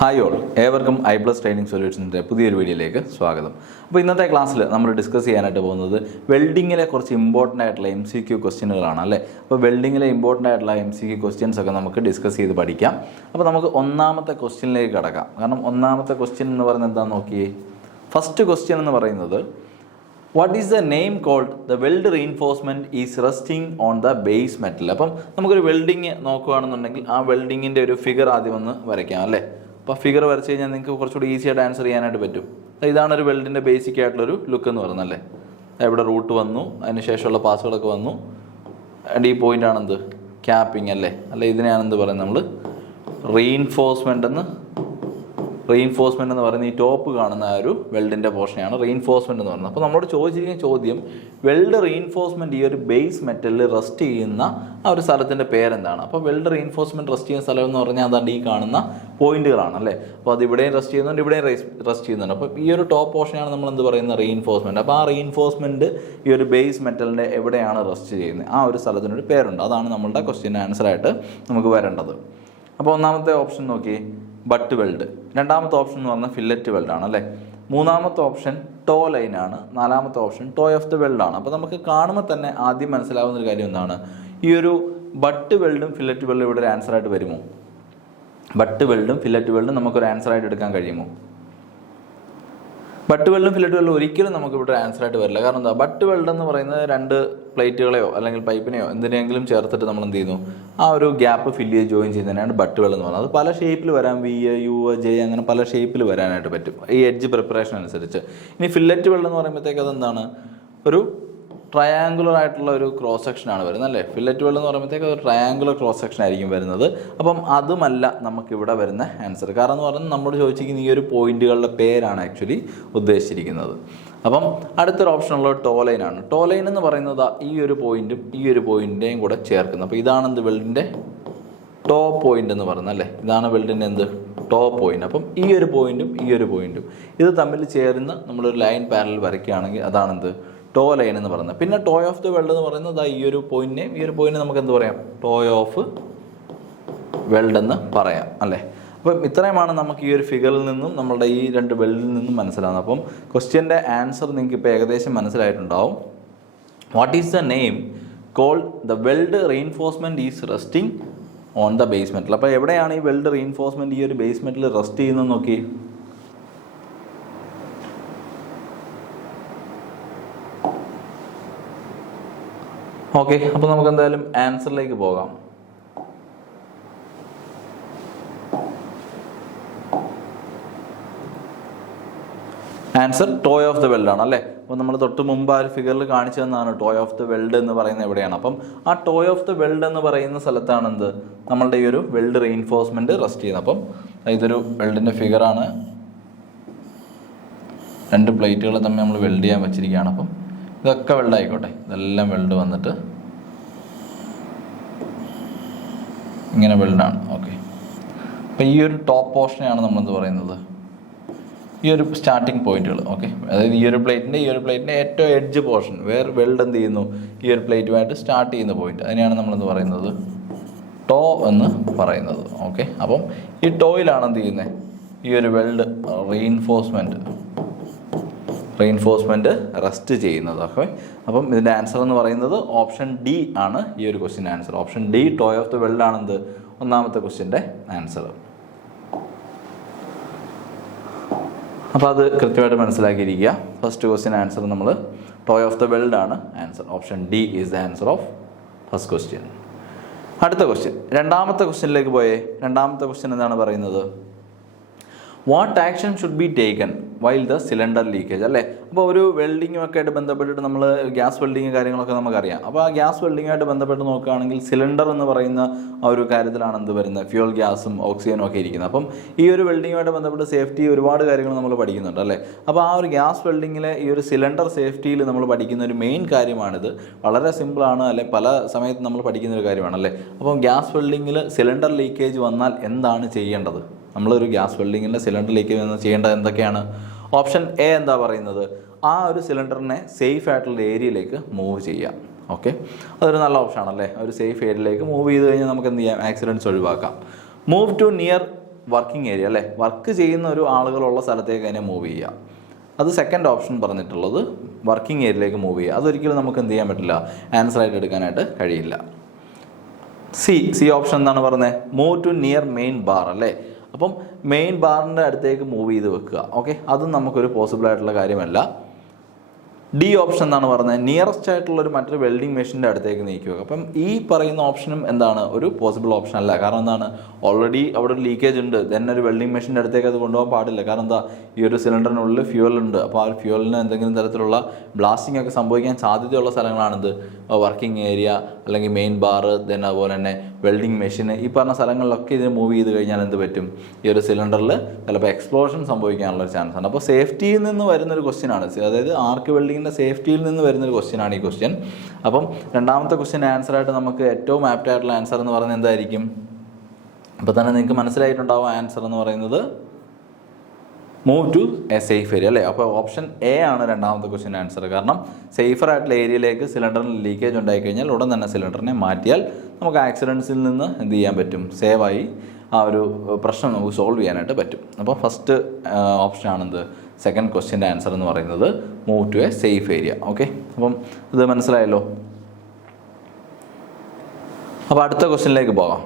Hi all, ഏവർക്കും I+ training സൊല്യൂഷൻസിൻ്റെ പുതിയൊരു വീഡിയോയിലേക്ക് സ്വാഗതം. അപ്പോൾ ഇന്നത്തെ ക്ലാസ്സിൽ നമ്മൾ ഡിസ്കസ് ചെയ്യാനായിട്ട് പോകുന്നത് വെൽഡിങ്ങിലെ കുറച്ച് ഇമ്പോർട്ടൻ്റ് ആയിട്ടുള്ള MCQ ക്വസ്റ്റ്യനുകളാണ് അല്ലേ. അപ്പോൾ വെൽഡിങ്ങിലെ ഇമ്പോർട്ടൻ്റ് ആയിട്ടുള്ള MCQ ക്വസ്റ്റ്യൻസ് ഒക്കെ നമുക്ക് ഡിസ്കസ് ചെയ്ത് പഠിക്കാം. അപ്പോൾ നമുക്ക് ഒന്നാമത്തെ ക്വസ്റ്റ്യനിലേക്ക് കടക്കാം. കാരണം ഒന്നാമത്തെ ക്വസ്റ്റ്യൻ എന്ന് പറയുന്നത് എന്താണെന്ന് നോക്കിയേ. ഫസ്റ്റ് ക്വസ്റ്റ്യൻ എന്ന് പറയുന്നത് what is the name called the weld reinforcement is resting on the base metal. അപ്പം നമുക്കൊരു വെൽഡിങ് നോക്കുകയാണെന്നുണ്ടെങ്കിൽ ആ വെൽഡിങ്ങിൻ്റെ ഒരു ഫിഗർ ആദ്യം ഒന്ന് വരയ്ക്കാം അല്ലേ. അപ്പോൾ ഫിഗർ വരച്ച് കഴിഞ്ഞാൽ നിങ്ങൾക്ക് കുറച്ചുകൂടി ഈസി ആയിട്ട് ആൻസർ ചെയ്യാനായിട്ട് പറ്റും. ഇതാണ് ഒരു വെൽഡിൻ്റെ ബേസിക് ആയിട്ടുള്ളൊരു ലുക്ക് എന്ന് പറയുന്നല്ലേ. ഇവിടെ റൂട്ട് വന്നു, അതിന് ശേഷമുള്ള പാസുകളൊക്കെ വന്നു, ആൻഡ് ഈ പോയിൻ്റ് ആണെന്ത് ക്യാപ്പിംഗ് അല്ലേ. ഇതിനെയാണെന്ത് പറയുന്നത് നമ്മൾ റീഇൻഫോഴ്സ്മെൻ്റ് എന്ന് പറയുന്ന ഈ ടോപ്പ് കാണുന്ന ആ ഒരു വെൽഡിൻ്റെ പോർഷനെയാണ് റീഇൻഫോഴ്സ്മെൻ്റ് എന്ന് പറയുന്നത്. അപ്പോൾ നമ്മളോട് ചോദിച്ചിരിക്കുന്ന ചോദ്യം വെൽഡ് റീഇൻഫോഴ്സ്മെൻറ്റ് ഈ ഒരു ബേസ് മെറ്റലിൽ റെസ്റ്റ് ചെയ്യുന്ന ആ ഒരു സ്ഥലത്തിൻ്റെ പേരെന്താണ്. അപ്പോൾ വെൽഡ് റീഇൻഫോഴ്സ്മെൻറ്റ് റെസ്റ്റ് ചെയ്യുന്ന സ്ഥലം എന്ന് പറഞ്ഞാൽ അതാണ്ട് ഈ കാണുന്ന പോയിന്റുകളാണ് അല്ലേ. അപ്പോൾ അത് ഇവിടെയും റെസ്റ്റ് ചെയ്യുന്നുണ്ട്, ഇവിടെയും റെസ്റ്റ് ചെയ്യുന്നുണ്ട്. അപ്പോൾ ഈ ഒരു ടോപ്പ് പോർഷനാണ് നമ്മൾ എന്ത് പറയുന്നത് റീഇൻഫോഴ്സ്മെൻറ്റ്. അപ്പോൾ ആ റീഇൻഫോഴ്സ്മെൻറ്റ് ഈ ഒരു ബേസ് മെറ്റലിൻ്റെ എവിടെയാണ് റെസ്റ്റ് ചെയ്യുന്നത് ആ ഒരു സ്ഥലത്തിനൊരു പേരുണ്ട്. അതാണ് നമ്മളുടെ ക്വസ്റ്റ്യൻ്റെ ആൻസറായിട്ട് നമുക്ക് വരേണ്ടത്. അപ്പോൾ ഒന്നാമത്തെ ഓപ്ഷൻ നോക്കി ബട്ട് വെൽഡ്, രണ്ടാമത്തെ ഓപ്ഷൻ എന്ന് പറഞ്ഞാൽ ഫില്ലറ്റ് വെൽഡ് ആണ് അല്ലേ. മൂന്നാമത്തെ ഓപ്ഷൻ ടോ ലൈൻ ആണ്, നാലാമത്തെ option toe of the weld ആണ്. അപ്പോൾ നമുക്ക് കാണുമ്പോൾ തന്നെ ആദ്യം മനസ്സിലാവുന്ന ഒരു കാര്യം എന്താണ്, ഈ ഒരു ബട്ട് വെൽഡും ഫില്ലറ്റ് വെൽഡും ഇവിടെ ഒരു ആൻസറായിട്ട് വരുമോ? ബട്ട് വെൽഡും ഫില്ലറ്റ് വെൽഡും നമുക്കൊരു ആൻസറായിട്ട് എടുക്കാൻ കഴിയുമോ? ബട്ട് വെൽഡും ഫില്ലറ്റ് വെൽഡും ഒരിക്കലും നമുക്ക് ഇവിടെ ആൻസറായിട്ട് വരില്ല. കാരണം എന്താ, ബട്ട് വെൽഡ് എന്ന് പറയുന്നത് രണ്ട് പ്ലേറ്റുകളെയോ അല്ലെങ്കിൽ പൈപ്പിനെയോ എന്തിനെങ്കിലും ചേർത്തിട്ട് നമ്മൾ എന്ത് ചെയ്യുന്നു, ആ ഒരു ഗ്യാപ്പ് ഫില്ല് ചെയ്ത് ജോയിൻ ചെയ്യുന്നതിനാണ് ബട്ട് വെൽഡ് എന്ന് പറയുന്നത്. അത് പല ഷേപ്പിൽ വരാം, V, U, J അങ്ങനെ പല ഷേപ്പിൽ വരാനായിട്ട് പറ്റും ഈ എഡ്ജ് പ്രിപ്പറേഷൻ അനുസരിച്ച്. ഇനി ഫില്ലറ്റ് വെൽഡ് എന്ന് പറയുമ്പോഴത്തേക്ക് അതെന്താണ്, ഒരു ട്രയാങ്കുലർ ആയിട്ടുള്ള ഒരു ക്രോസ് സെക്ഷനാണ് വരുന്നത് അല്ലേ. ഫില്ലറ്റ് വെൽഡ് എന്ന് പറയുമ്പോഴത്തേക്ക് ഒരു ട്രയാങ്കുലർ ക്രോസ് സെക്ഷൻ ആയിരിക്കും വരുന്നത്. അപ്പം അതുമല്ല നമുക്കിവിടെ വരുന്ന ആൻസർ. കാരണം എന്ന് പറയുന്നത് നമ്മളോട് ചോദിച്ചിരിക്കുന്ന ഈ ഒരു പോയിന്റുകളുടെ പേരാണ് ആക്ച്വലി ഉദ്ദേശിച്ചിരിക്കുന്നത്. അപ്പം അടുത്തൊരു ഓപ്ഷനുള്ളത് ടോ ലൈൻ ആണ്. ടോ ലൈൻ എന്ന് പറയുന്നത് ഈ ഒരു പോയിന്റും ഈ ഒരു പോയിന്റിൻ്റെയും കൂടെ ചേർക്കുന്നത്. അപ്പോൾ ഇതാണ് എന്ത് വെൽഡിൻ്റെ ടോ പോയിന്റ് എന്ന് പറയുന്നത് അല്ലേ. ഇതാണ് വെൽഡിൻ്റെ എന്ത് ടോ പോയിന്റ്. അപ്പം ഈ ഒരു പോയിന്റും ഈ ഒരു പോയിന്റും ഇത് തമ്മിൽ ചേർന്ന് നമ്മളൊരു ലൈൻ പാരലൽ വരയ്ക്കുകയാണെങ്കിൽ അതാണെന്ത് ടോ ലൈൻ എന്ന് പറയുന്നത്. പിന്നെ ടോ ഓഫ് ദ വെൽഡ് എന്ന് പറയുന്നത് ഈ ഒരു പോയിന്റിനെയും ഈ ഒരു പോയിന്റിനെ നമുക്ക് എന്ത് പറയാം, ടോ ഓഫ് വെൽഡ് എന്ന് പറയാം അല്ലേ. അപ്പം ഇത്രയുമാണ് നമുക്ക് ഈ ഒരു ഫിഗറിൽ നിന്നും നമ്മളുടെ ഈ രണ്ട് വെൽഡിൽ നിന്നും മനസ്സിലാവുന്നത്. അപ്പം ക്വസ്റ്റ്യൻ്റെ ആൻസർ നിങ്ങൾക്ക് ഇപ്പോൾ ഏകദേശം മനസ്സിലായിട്ടുണ്ടാവും. What is the name called the weld reinforcement is resting on the base metal. അപ്പോൾ എവിടെയാണ് ഈ വെൽഡ് റീഇൻഫോഴ്സ്മെൻറ്റ് ഈ ഒരു ബേസ് മെറ്റൽ റെസ്റ്റ് ചെയ്യുന്നത് നോക്കി. ഓക്കെ, അപ്പോൾ നമുക്ക് എന്തായാലും ആൻസറിലേക്ക് പോകാം. Answer toe of the weld ആണ് അല്ലേ. അപ്പോൾ നമ്മൾ തൊട്ട് മുമ്പ് ആ ഒരു ഫിഗറിൽ കാണിച്ചു തന്നാണ് ടോ ഓഫ് ദ വെൽഡ് എന്ന് പറയുന്നത് എവിടെയാണ്. അപ്പം ആ ടോ ഓഫ് ദ വെൽഡ് എന്ന് പറയുന്ന സ്ഥലത്താണ് എന്ത് നമ്മളുടെ ഈ ഒരു വെൽഡ് റീഇൻഫോഴ്സ്മെൻറ്റ് റെസ്റ്റ് ചെയ്യുന്നത്. അപ്പം ഇതൊരു വെൽഡിൻ്റെ ഫിഗറാണ്, രണ്ട് പ്ലേറ്റുകൾ തമ്മിൽ നമ്മൾ വെൽഡ് ചെയ്യാൻ വെച്ചിരിക്കുകയാണ്. അപ്പം ഇതൊക്കെ വെൽഡ് ആയിക്കോട്ടെ, ഇതെല്ലാം വെൽഡ് വന്നിട്ട് ഇങ്ങനെ വെൽഡാണ്. ഓക്കെ, അപ്പോൾ ഈ ഒരു ടോപ്പ് പോർഷനെയാണ് നമ്മളെന്ത് പറയുന്നത് ഈ ഒരു സ്റ്റാർട്ടിങ് പോയിന്റുകൾ. ഓക്കെ, അതായത് ഈ ഒരു പ്ലേറ്റിൻ്റെ ഏറ്റവും എഡ്ജ് പോർഷൻ വേറെ വെൽഡ് എന്ത് ചെയ്യുന്നു ഈ ഒരു പ്ലേറ്റുമായിട്ട് സ്റ്റാർട്ട് ചെയ്യുന്ന പോയിന്റ്, അതിനെയാണ് നമ്മളെന്ത് പറയുന്നത് ടോ എന്ന് പറയുന്നത്. ഓക്കെ, അപ്പം ഈ ടോയിലാണ് എന്ത് ചെയ്യുന്നത് ഈ ഒരു വെൽഡ് റീഇൻഫോഴ്സ്മെൻറ്റ് റെസ്റ്റ് ചെയ്യുന്നത്. ഓക്കെ, അപ്പം ഇതിൻ്റെ ആൻസർ എന്ന് പറയുന്നത് ഓപ്ഷൻ ഡി ആണ് ഈ ഒരു ക്വസ്റ്റ്യൻ്റെ answer. Option D toe of the weld ആണെന്ത് ഒന്നാമത്തെ ക്വസ്റ്റ്യൻ്റെ ആൻസർ. അപ്പോൾ അത് കൃത്യമായിട്ട് മനസ്സിലാക്കിയിരിക്കുക. ഫസ്റ്റ് ക്വസ്റ്റ്യൻ ആൻസർ നമ്മൾ ടോ ഓഫ് ദ വെൽഡ് ആണ് answer. Option D is the answer of first question. അടുത്ത ക്വസ്റ്റ്യൻ, രണ്ടാമത്തെ ക്വസ്റ്റ്യനിലേക്ക് പോയേ. രണ്ടാമത്തെ ക്വസ്റ്റ്യൻ എന്താണ് പറയുന്നത്, what action should be taken while the cylinder leakage അല്ലേ. അപ്പോൾ ഒരു വെൽഡിങ്ങുമൊക്കെ ആയിട്ട് ബന്ധപ്പെട്ടിട്ട് നമ്മൾ ഗ്യാസ് വെൽഡിങ് കാര്യങ്ങളൊക്കെ നമുക്കറിയാം. അപ്പോൾ ആ ഗ്യാസ് വെൽഡിങ്ങുമായിട്ട് ബന്ധപ്പെട്ട് നോക്കുകയാണെങ്കിൽ സിലിണ്ടർ എന്ന് പറയുന്ന ആ ഒരു കാര്യത്തിലാണ് എന്ത് വരുന്നത് ഫ്യൂൽ ഗ്യാസും ഓക്സിജനും ഒക്കെ ഇരിക്കുന്നത്. അപ്പം ഈ ഒരു വെൽഡിങ്ങുമായിട്ട് ബന്ധപ്പെട്ട് സേഫ്റ്റി ഒരുപാട് കാര്യങ്ങൾ നമ്മൾ പഠിക്കുന്നുണ്ട് അല്ലേ. അപ്പോൾ ആ ഒരു ഗ്യാസ് വെൽഡിങ്ങിലെ ഈ ഒരു സിലിണ്ടർ സേഫ്റ്റിയിൽ നമ്മൾ പഠിക്കുന്ന ഒരു മെയിൻ കാര്യമാണിത്. വളരെ സിമ്പിളാണ് അല്ലെ, പല സമയത്ത് നമ്മൾ പഠിക്കുന്ന ഒരു കാര്യമാണല്ലേ. അപ്പം ഗ്യാസ് വെൽഡിങ്ങിൽ സിലിണ്ടർ ലീക്കേജ് വന്നാൽ എന്താണ് ചെയ്യേണ്ടത്? നമ്മളൊരു ഗ്യാസ് വെൽഡിങ്ങിൻ്റെ സിലിണ്ടർ ലീക്കേജ് ചെയ്യേണ്ടത് എന്തൊക്കെയാണ്? ഓപ്ഷൻ എ എന്താ പറയുന്നത്, ആ ഒരു സിലിണ്ടറിനെ സേഫ് ആയിട്ടുള്ള ഏരിയയിലേക്ക് മൂവ് ചെയ്യാം. ഓക്കെ, അതൊരു നല്ല ഓപ്ഷൻ ആണല്ലേ. ഒരു സേഫ് ഏരിയയിലേക്ക് മൂവ് ചെയ്ത് കഴിഞ്ഞാൽ നമുക്ക് എന്ത് ചെയ്യാം, ആക്സിഡൻറ്റ്സ് ഒഴിവാക്കാം. Move to near working area അല്ലേ, വർക്ക് ചെയ്യുന്ന ഒരു ആളുകളുള്ള സ്ഥലത്തേക്ക് അതിനെ മൂവ് ചെയ്യുക. അത് സെക്കൻഡ് ഓപ്ഷൻ പറഞ്ഞിട്ടുള്ളത് വർക്കിംഗ് ഏരിയയിലേക്ക് മൂവ് ചെയ്യുക. അതൊരിക്കലും നമുക്ക് എന്ത് ചെയ്യാൻ പറ്റില്ല, ആൻസർ ആയിട്ട് എടുക്കാനായിട്ട് കഴിയില്ല. സി ഓപ്ഷൻ എന്താണ് പറഞ്ഞത്, move to near main bar അല്ലേ. അപ്പം മെയിൻ ബാറിൻ്റെ അടുത്തേക്ക് മൂവ് ചെയ്ത് വെക്കുക. ഓക്കെ, അതും നമുക്കൊരു പോസിബിൾ ആയിട്ടുള്ള കാര്യമല്ല. ഡി ഓപ്ഷൻ എന്താണ് പറഞ്ഞത്, നിയറസ്റ്റ് ആയിട്ടുള്ള ഒരു മറ്റൊരു വെൽഡിംഗ് മെഷീൻ്റെ അടുത്തേക്ക് നീക്കുക. അപ്പം ഈ പറയുന്ന ഓപ്ഷനും എന്താണ്, ഒരു പോസിബിൾ ഓപ്ഷൻ അല്ല. കാരണം എന്താണ്, ഓൾറെഡി അവിടെ ഒരു ലീക്കേജ് ഉണ്ട്, ദെൻ ഒരു വെൽഡിംഗ് മെഷീൻ്റെ അടുത്തേക്ക് അത് കൊണ്ടുപോകാൻ പാടില്ല. കാരണം എന്താ, ഈ ഒരു സിലിണ്ടറിനുള്ളിൽ ഫ്യൂവൽ ഉണ്ട്. അപ്പോൾ ആ ഒരു ഫ്യൂവലിന് എന്തെങ്കിലും തരത്തിലുള്ള ബ്ലാസ്റ്റിംഗ് ഒക്കെ സംഭവിക്കാൻ സാധ്യതയുള്ള സ്ഥലങ്ങളാണിത്. വർക്കിംഗ് ഏരിയ അല്ലെങ്കിൽ മെയിൻ ബാർ, ദെൻ അതുപോലെ തന്നെ വെൽഡിംഗ് മെഷീൻ, ഈ പറഞ്ഞ സ്ഥലങ്ങളിലൊക്കെ ഇതിന് മൂവ് ചെയ്ത് കഴിഞ്ഞാൽ എന്ത് പറ്റും, ഈ ഒരു സിലിണ്ടറിൽ ചിലപ്പോൾ എക്സ്പ്ലോഷൻ സംഭവിക്കാനുള്ളൊരു ചാൻസ് ആണ്. അപ്പോൾ സേഫ്റ്റിയിൽ നിന്ന് വരുന്നൊരു ക്വസ്റ്റ്യൻ ആണ്, അതായത് ആർക്ക് വെൽഡിങ്ങിൻ്റെ സേഫ്റ്റിയിൽ നിന്ന് വരുന്നൊരു ക്വസ്റ്റ്യൻ ആണ് ഈ ക്വസ്റ്റ്യൻ. അപ്പം രണ്ടാമത്തെ ക്വസ്റ്റ്യൻ ആൻസറായിട്ട് നമുക്ക് ഏറ്റവും ആപ്റ്റ് ആയിട്ടുള്ള ആൻസർ എന്ന് പറയുന്നത് എന്തായിരിക്കും, അപ്പോൾ തന്നെ നിങ്ങൾക്ക് മനസ്സിലായിട്ടുണ്ടാവും ആൻസർ എന്ന് പറയുന്നത് move to a safe area അല്ലേ. അപ്പോൾ ഓപ്ഷൻ എ ആണ് രണ്ടാമത്തെ ക്വസ്റ്റ്യൻ ആൻസർ. കാരണം സേഫർ ആയിട്ടുള്ള ഏരിയയിലേക്ക് സിലിണ്ടറിന് ലീക്കേജ് ഉണ്ടായിക്കഴിഞ്ഞാൽ ഉടൻ തന്നെ സിലിണ്ടറിനെ മാറ്റിയാൽ നമുക്ക് ആക്സിഡൻസിൽ നിന്ന് എന്ത് ചെയ്യാൻ പറ്റും, സേവായി ആ ഒരു പ്രശ്നം നമുക്ക് സോൾവ് ചെയ്യാനായിട്ട് പറ്റും. അപ്പോൾ ഫസ്റ്റ് ഓപ്ഷൻ ആണെന്ത്, സെക്കൻഡ് ക്വസ്റ്റ്യൻ്റെ ആൻസർ എന്ന് പറയുന്നത് move to a safe area. Okay, അപ്പം ഇത് മനസ്സിലായല്ലോ. അപ്പോൾ അടുത്ത ക്വസ്റ്റ്യനിലേക്ക് പോകാം.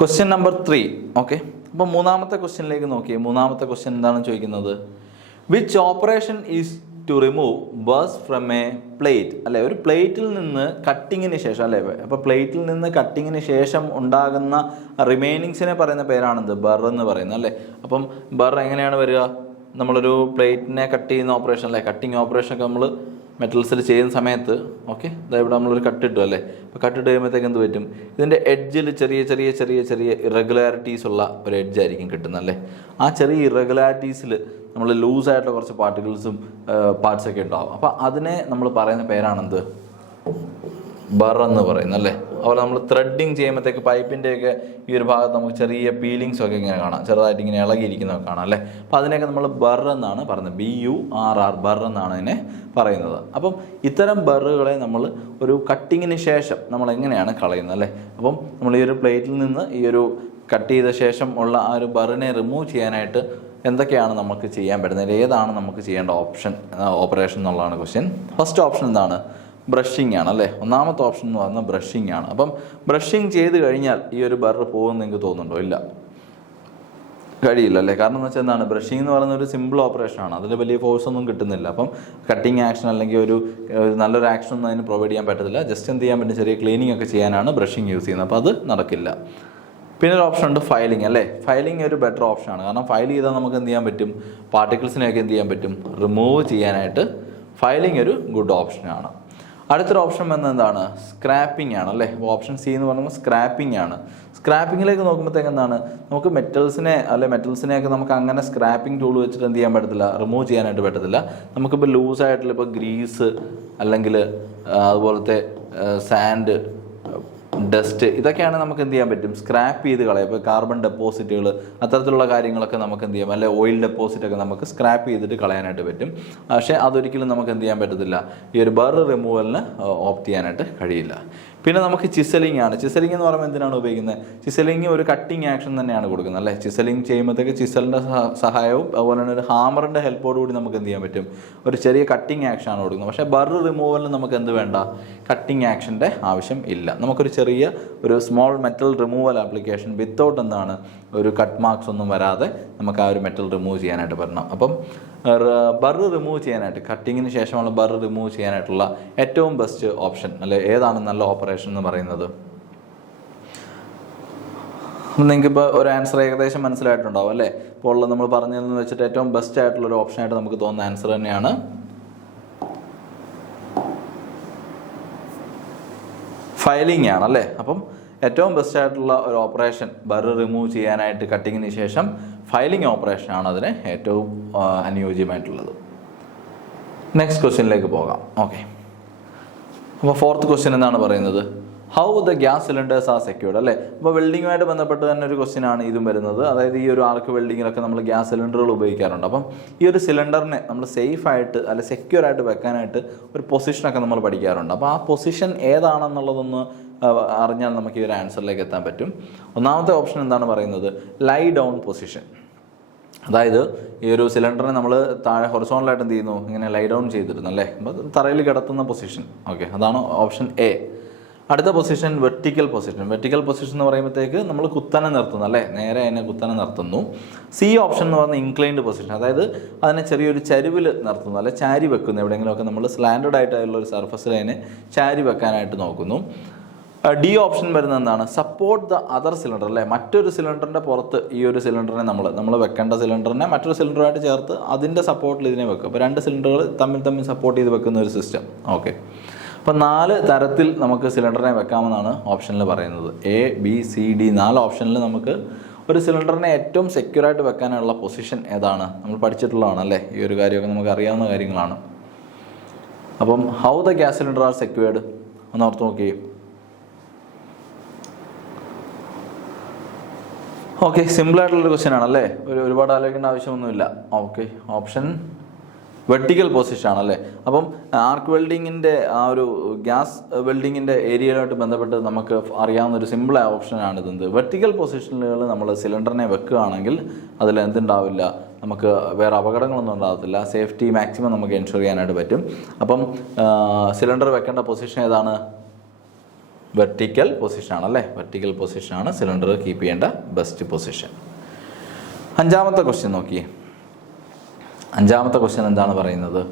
Question number 3. ഓക്കെ, അപ്പോൾ മൂന്നാമത്തെ ക്വസ്റ്റ്യനിലേക്ക് നോക്കിയേ. മൂന്നാമത്തെ ക്വസ്റ്റ്യൻ എന്താണെന്ന് ചോദിക്കുന്നത്, which operation is to remove burrs from a plate അല്ലേ. ഒരു പ്ലേറ്റിൽ നിന്ന് കട്ടിങ്ങിന് ശേഷം അല്ലേ, അപ്പോൾ പ്ലേറ്റിൽ നിന്ന് കട്ടിങ്ങിന് ശേഷം ഉണ്ടാകുന്ന റിമൈനിങ്സിനെ പറയുന്ന പേരാണെന്ത്, ബർ എന്ന് പറയുന്നത് അല്ലേ. അപ്പം ബർ എങ്ങനെയാണ് വരിക, നമ്മളൊരു പ്ലേറ്റിനെ കട്ട് ചെയ്യുന്ന ഓപ്പറേഷൻ അല്ലേ, കട്ടിങ് ഓപ്പറേഷനൊക്കെ നമ്മൾ മെറ്റൽസിൽ ചെയ്യുന്ന സമയത്ത് ഓക്കെ, ഇതാ ഇവിടെ നമ്മളൊരു കട്ടിട്ടു അല്ലേ. അപ്പോൾ കട്ടിട്ട് കഴിയുമ്പോഴത്തേക്ക് എന്ത് പറ്റും, ഇതിൻ്റെ എഡ്ജിൽ ചെറിയ ചെറിയ ചെറിയ ചെറിയ ഇറഗുലാരിറ്റീസ് ഉള്ള ഒരു എഡ്ജായിരിക്കും കിട്ടുന്നത് അല്ലേ. ആ ചെറിയ ഇറഗുലാരിറ്റീസിൽ നമ്മൾ ലൂസായിട്ടുള്ള കുറച്ച് പാർട്ടിക്കിൾസും പാർട്സൊക്കെ ഉണ്ടാവും. അപ്പോൾ അതിനെ നമ്മൾ പറയുന്ന പേരാണെന്ത്, ബർ എന്ന് പറയുന്നത് അല്ലേ. അതുപോലെ നമ്മൾ ത്രെഡിങ് ചെയ്യുമ്പോഴത്തേക്ക് പൈപ്പിൻ്റെയൊക്കെ ഈ ഒരു ഭാഗത്ത് നമുക്ക് ചെറിയ പീലിങ്സ് ഒക്കെ ഇങ്ങനെ കാണാം, ചെറുതായിട്ട് ഇങ്ങനെ ഇളകിയിരിക്കുന്നതൊക്കെ കാണാം അല്ലേ. അപ്പോൾ അതിനെയൊക്കെ നമ്മൾ ബർ എന്നാണ് പറയുന്നത്, BURR ബർ എന്നാണ് അതിനെ പറയുന്നത്. അപ്പം ഇത്തരം ബറുകളെ നമ്മൾ ഒരു കട്ടിങ്ങിന് ശേഷം നമ്മൾ എങ്ങനെയാണ് കളയുന്നത് അല്ലേ. അപ്പം നമ്മൾ ഈ ഒരു പ്ലേറ്റിൽ നിന്ന് ഈ ഒരു കട്ട് ചെയ്ത ശേഷം ഉള്ള ആ ഒരു ബറിനെ റിമൂവ് ചെയ്യാനായിട്ട് എന്തൊക്കെയാണ് നമുക്ക് ചെയ്യാൻ പറ്റുന്നത്, ഏതാണ് നമുക്ക് ചെയ്യേണ്ട ഓപ്പറേഷൻ എന്നുള്ളതാണ് ക്വസ്റ്റ്യൻ. ഫസ്റ്റ് ഓപ്ഷൻ എന്താണ്, ബ്രഷിംഗ് ആണ് അല്ലേ. ഒന്നാമത്തെ ഓപ്ഷൻ എന്ന് പറഞ്ഞാൽ ബ്രഷിംഗ് ആണ്. അപ്പം ബ്രഷിംഗ് ചെയ്ത് കഴിഞ്ഞാൽ ഈ ഒരു ബർ പോകുമെന്ന് നിങ്ങൾക്ക് തോന്നുന്നുണ്ടോ, ഇല്ല, കഴിയില്ല അല്ലേ. കാരണം എന്ന് വെച്ചാൽ എന്താണ്, ബ്രഷിംഗ് എന്ന് പറയുന്ന ഒരു സിമ്പിൾ ഓപ്പറേഷനാണ്, അതിൽ വലിയ ഫോഴ്സ് ഒന്നും കിട്ടുന്നില്ല. അപ്പം കട്ടിങ് ആക്ഷൻ അല്ലെങ്കിൽ ഒരു നല്ലൊരു ആക്ഷൻ ഒന്നും അതിന് പ്രൊവൈഡ് ചെയ്യാൻ പറ്റത്തില്ല. ജസ്റ്റ് എന്ത് ചെയ്യാൻ പറ്റും, ചെറിയ ക്ലീനിങ് ഒക്കെ ചെയ്യാനാണ് ബ്രഷിംഗ് യൂസ് ചെയ്യുന്നത്. അപ്പോൾ അത് നടക്കില്ല. പിന്നെ ഒരു ഓപ്ഷൻ ഉണ്ട് ഫയലിംഗ് അല്ലേ. ഫയലിംഗ് ഒരു ബെറ്റർ ഓപ്ഷനാണ്. കാരണം ഫയൽ ചെയ്താൽ നമുക്ക് എന്ത് ചെയ്യാൻ പറ്റും, പാർട്ടിക്കിൾസിനെയൊക്കെ എന്ത് ചെയ്യാൻ പറ്റും, റിമൂവ് ചെയ്യാനായിട്ട് ഫയലിംഗ് ഒരു ഗുഡ് ഓപ്ഷനാണ്. അടുത്തൊരു ഓപ്ഷൻ വന്നത് എന്താണ്, സ്ക്രാപ്പിംഗ് ആണ് അല്ലേ. അപ്പോൾ ഓപ്ഷൻ സി എന്ന് പറയുമ്പോൾ സ്ക്രാപ്പിംഗ് ആണ്. സ്ക്രാപ്പിങ്ങിലേക്ക് നോക്കുമ്പോഴത്തേക്ക് എന്താണ്, നമുക്ക് മെറ്റൽസിനെയൊക്കെ നമുക്ക് അങ്ങനെ സ്ക്രാപ്പിംഗ് ടൂൾ വെച്ചിട്ട് എന്ത് ചെയ്യാൻ പറ്റത്തില്ല, റിമൂവ് ചെയ്യാനായിട്ട് പറ്റത്തില്ല. നമുക്കിപ്പോൾ ലൂസായിട്ടുള്ള ഇപ്പോൾ ഗ്രീസ് അല്ലെങ്കിൽ അതുപോലത്തെ സാൻഡ്, ഡസ്റ്റ്, ഇതൊക്കെയാണ് നമുക്ക് എന്ത് ചെയ്യാൻ പറ്റും, സ്ക്രാപ്പ് ചെയ്ത് കളയാം. ഇപ്പോൾ കാർബൺ ഡെപ്പോസിറ്റുകൾ അത്തരത്തിലുള്ള കാര്യങ്ങളൊക്കെ നമുക്ക് എന്ത് ചെയ്യാം, അല്ലെ ഓയിൽ ഡെപ്പോസിറ്റൊക്കെ നമുക്ക് സ്ക്രാപ്പ് ചെയ്തിട്ട് കളയാനായിട്ട് പറ്റും. പക്ഷേ അതൊരിക്കലും നമുക്ക് എന്ത് ചെയ്യാൻ പറ്റത്തില്ല, ഈ ഒരു ബർ റിമൂവലിന് ഓപ്റ്റ് ചെയ്യാനായിട്ട് കഴിയില്ല. പിന്നെ നമുക്ക് ചിസലിംഗ് ആണ്. ചിസലിംഗ് എന്ന് പറയുമ്പോൾ എന്തിനാണ് ഉപയോഗിക്കുന്നത്, ചിസലിംഗ് ഒരു കട്ടിങ് ആക്ഷൻ തന്നെയാണ് കൊടുക്കുന്നത് അല്ലേ. ചിസലിംഗ് ചെയ്യുമ്പോഴത്തേക്ക് ചിസലിൻ്റെ സഹായവും അതുപോലെ തന്നെ ഒരു ഹാമറിൻ്റെ ഹെൽപ്പോടുകൂടി നമുക്ക് എന്ത് ചെയ്യാൻ പറ്റും, ഒരു ചെറിയ കട്ടിങ് ആക്ഷൻ ആണ് കൊടുക്കുന്നത്. പക്ഷേ ബർ റിമൂവലിന് നമുക്ക് എന്ത് വേണ്ട, കട്ടിങ് ആക്ഷൻ്റെ ആവശ്യം ഇല്ല. നമുക്കൊരു ചെറിയ ഒരു small metal removal application without എന്താണ് ഒരു കട്ട് മാർക്സ് ഒന്നും വരാതെ നമുക്ക് ആ ഒരു മെറ്റൽ റിമൂവ് ചെയ്യാനായിട്ട് പറ്റണം. അപ്പം ബർ റിമൂവ് ചെയ്യാനായിട്ട്, കട്ടിങ്ങിന് ശേഷമുള്ള ബർ റിമൂവ് ചെയ്യാനായിട്ടുള്ള ഏറ്റവും ബെസ്റ്റ് ഓപ്ഷൻ അല്ലെ, ഏതാണ് നല്ല ഓപ്പറേഷൻ എന്ന് പറയുന്നത്. നിങ്ങൾക്കിപ്പോൾ ഒരു ആൻസർ ഏകദേശം മനസ്സിലായിട്ടുണ്ടാവും അല്ലേ. ഇപ്പോൾ നമ്മൾ പറഞ്ഞതെന്ന് വെച്ചിട്ട് ഏറ്റവും ബെസ്റ്റ് ആയിട്ടുള്ള ഒരു ഓപ്ഷനായിട്ട് നമുക്ക് തോന്നുന്ന ആൻസർ തന്നെയാണ് ഫയലിംഗ് ആണ് അല്ലേ. അപ്പം ഏറ്റവും ബെസ്റ്റ് ആയിട്ടുള്ള ഒരു ഓപ്പറേഷൻ ബർ റിമൂവ് ചെയ്യാനായിട്ട് കട്ടിങ്ങിന് ശേഷം ഫയലിംഗ് ഓപ്പറേഷനാണ് അതിന് ഏറ്റവും അനുയോജ്യമായിട്ടുള്ളത്. നെക്സ്റ്റ് ക്വസ്റ്റ്യനിലേക്ക് പോകാം. ഓക്കെ, അപ്പോൾ ഫോർത്ത് ക്വസ്റ്റ്യൻ എന്താണ് പറയുന്നത്, how the gas cylinders are secured അല്ലേ. അപ്പോൾ വെൽഡിങ്ങുമായിട്ട് ബന്ധപ്പെട്ട് തന്നെ ഒരു ക്വസ്റ്റ്യൻ ആണ് ഇതും വരുന്നത്. അതായത് ഈ ഒരു ആർക്ക് വെൽഡിങ്ങിലൊക്കെ നമ്മൾ ഗ്യാസ് സിലിണ്ടറുകൾ ഉപയോഗിക്കാറുണ്ട്. അപ്പം ഈ ഒരു സിലിണ്ടറിനെ നമ്മൾ സേഫായിട്ട് അല്ലെ സെക്യൂർ ആയിട്ട് വെക്കാനായിട്ട് ഒരു പൊസിഷനൊക്കെ നമ്മൾ പഠിക്കാറുണ്ട്. അപ്പോൾ ആ പൊസിഷൻ ഏതാണെന്നുള്ളതൊന്ന് അറിഞ്ഞാൽ നമുക്ക് ഈ ഒരു ആൻസറിലേക്ക് എത്താൻ പറ്റും. ഒന്നാമത്തെ ഓപ്ഷൻ എന്താണ് പറയുന്നത്? Lie down position. അതായത് ഈ ഒരു സിലിണ്ടറിനെ നമ്മൾ താഴെ ഹൊറിസോണലായിട്ട് എന്ത് ചെയ്യുന്നു, ഇങ്ങനെ ലൈ ഡൗൺ ചെയ്തിരുന്നു അല്ലേ, അപ്പോൾ തറയിൽ കിടത്തുന്ന പൊസിഷൻ. ഓക്കെ, അതാണ് ഓപ്ഷൻ എ. അടുത്ത position vertical position. Vertical position എന്ന് പറയുമ്പോഴത്തേക്ക് നമ്മൾ കുത്തനെ നിർത്തുന്നു അല്ലേ, നേരെ അതിനെ കുത്തനെ നിർത്തുന്നു. സി ഓപ്ഷൻ എന്ന് പറയുന്നത് ഇൻക്ലൈൻഡ് പൊസിഷൻ, അതായത് അതിനെ ചെറിയൊരു ചരിവിൽ നിർത്തുന്നു അല്ലെ, ചാരി വെക്കുന്നു. എവിടെയെങ്കിലുമൊക്കെ നമ്മൾ സ്ലാൻഡേർഡ് ആയിട്ടുള്ള ഒരു സർഫസിൽ അതിനെ ചാരി വെക്കാനായിട്ട് നോക്കുന്നു. ഡി ഓപ്ഷൻ വരുന്നത് എന്താണ്? സപ്പോർട്ട് ദ അതർ സിലിണ്ടർ അല്ലേ, മറ്റൊരു സിലിണ്ടറിൻ്റെ പുറത്ത് ഈ ഒരു സിലിണ്ടറിനെ നമ്മൾ വെക്കേണ്ട സിലിണ്ടറിനെ മറ്റൊരു സിലിണ്ടറുമായിട്ട് ചേർത്ത് അതിൻ്റെ സപ്പോർട്ടിൽ ഇതിനെ വെക്കും. അപ്പോൾ 2 സിലിണ്ടറുകൾ തമ്മിൽ സപ്പോർട്ട് ചെയ്ത് വെക്കുന്ന ഒരു സിസ്റ്റം. ഓക്കെ, അപ്പോൾ 4 തരത്തിൽ നമുക്ക് സിലിണ്ടറിനെ വെക്കാമെന്നാണ് ഓപ്ഷനിൽ പറയുന്നത്. എ, ബി, സി, ഡി 4 ഓപ്ഷനിൽ നമുക്ക് ഒരു സിലിണ്ടറിനെ ഏറ്റവും സെക്യൂറായിട്ട് വെക്കാനുള്ള പൊസിഷൻ ഏതാണ്? നമ്മൾ പഠിച്ചിട്ടുള്ളതാണ് അല്ലേ, ഈ ഒരു കാര്യമൊക്കെ നമുക്ക് അറിയാവുന്ന കാര്യങ്ങളാണ്. അപ്പം how the gas cylinder are secured ഒന്ന് ഓർത്ത് നോക്കി. ഓക്കെ, സിമ്പിളായിട്ടുള്ളൊരു ക്വസ്റ്റ്യൻ ആണല്ലേ, ഒരുപാട് ആലോചിക്കേണ്ട ആവശ്യമൊന്നുമില്ല. ഓക്കെ, ഓപ്ഷൻ വെർട്ടിക്കൽ പൊസിഷൻ ആണല്ലേ. അപ്പം ആർക്ക് വെൽഡിങ്ങിൻ്റെ ആ ഒരു ഗ്യാസ് വെൽഡിങ്ങിൻ്റെ ഏരിയയുമായിട്ട് ബന്ധപ്പെട്ട് നമുക്ക് അറിയാവുന്ന ഒരു സിമ്പിൾ ഓപ്ഷനാണ് ഇത്. വെർട്ടിക്കൽ പൊസിഷനുകൾ നമ്മൾ സിലിണ്ടറിനെ വെക്കുകയാണെങ്കിൽ അതിൽ എന്തുണ്ടാവില്ല, നമുക്ക് വേറെ അപകടങ്ങളൊന്നും ഉണ്ടാകത്തില്ല. സേഫ്റ്റി മാക്സിമം നമുക്ക് എൻഷുർ ചെയ്യാനായിട്ട് പറ്റും. അപ്പം സിലിണ്ടർ വെക്കേണ്ട പൊസിഷൻ ഏതാണ്? വെർട്ടിക്കൽ പൊസിഷനാണല്ലേ. വെർട്ടിക്കൽ പൊസിഷനാണ് സിലിണ്ടർ കീപ്പ് ചെയ്യേണ്ട ബെസ്റ്റ് പൊസിഷൻ. 5ാമത്തെ ക്വസ്റ്റ്യൻ നോക്കിയേ. 5ാമത്തെ ക്വസ്റ്റ്യൻ എന്താണ് പറയുന്നത്?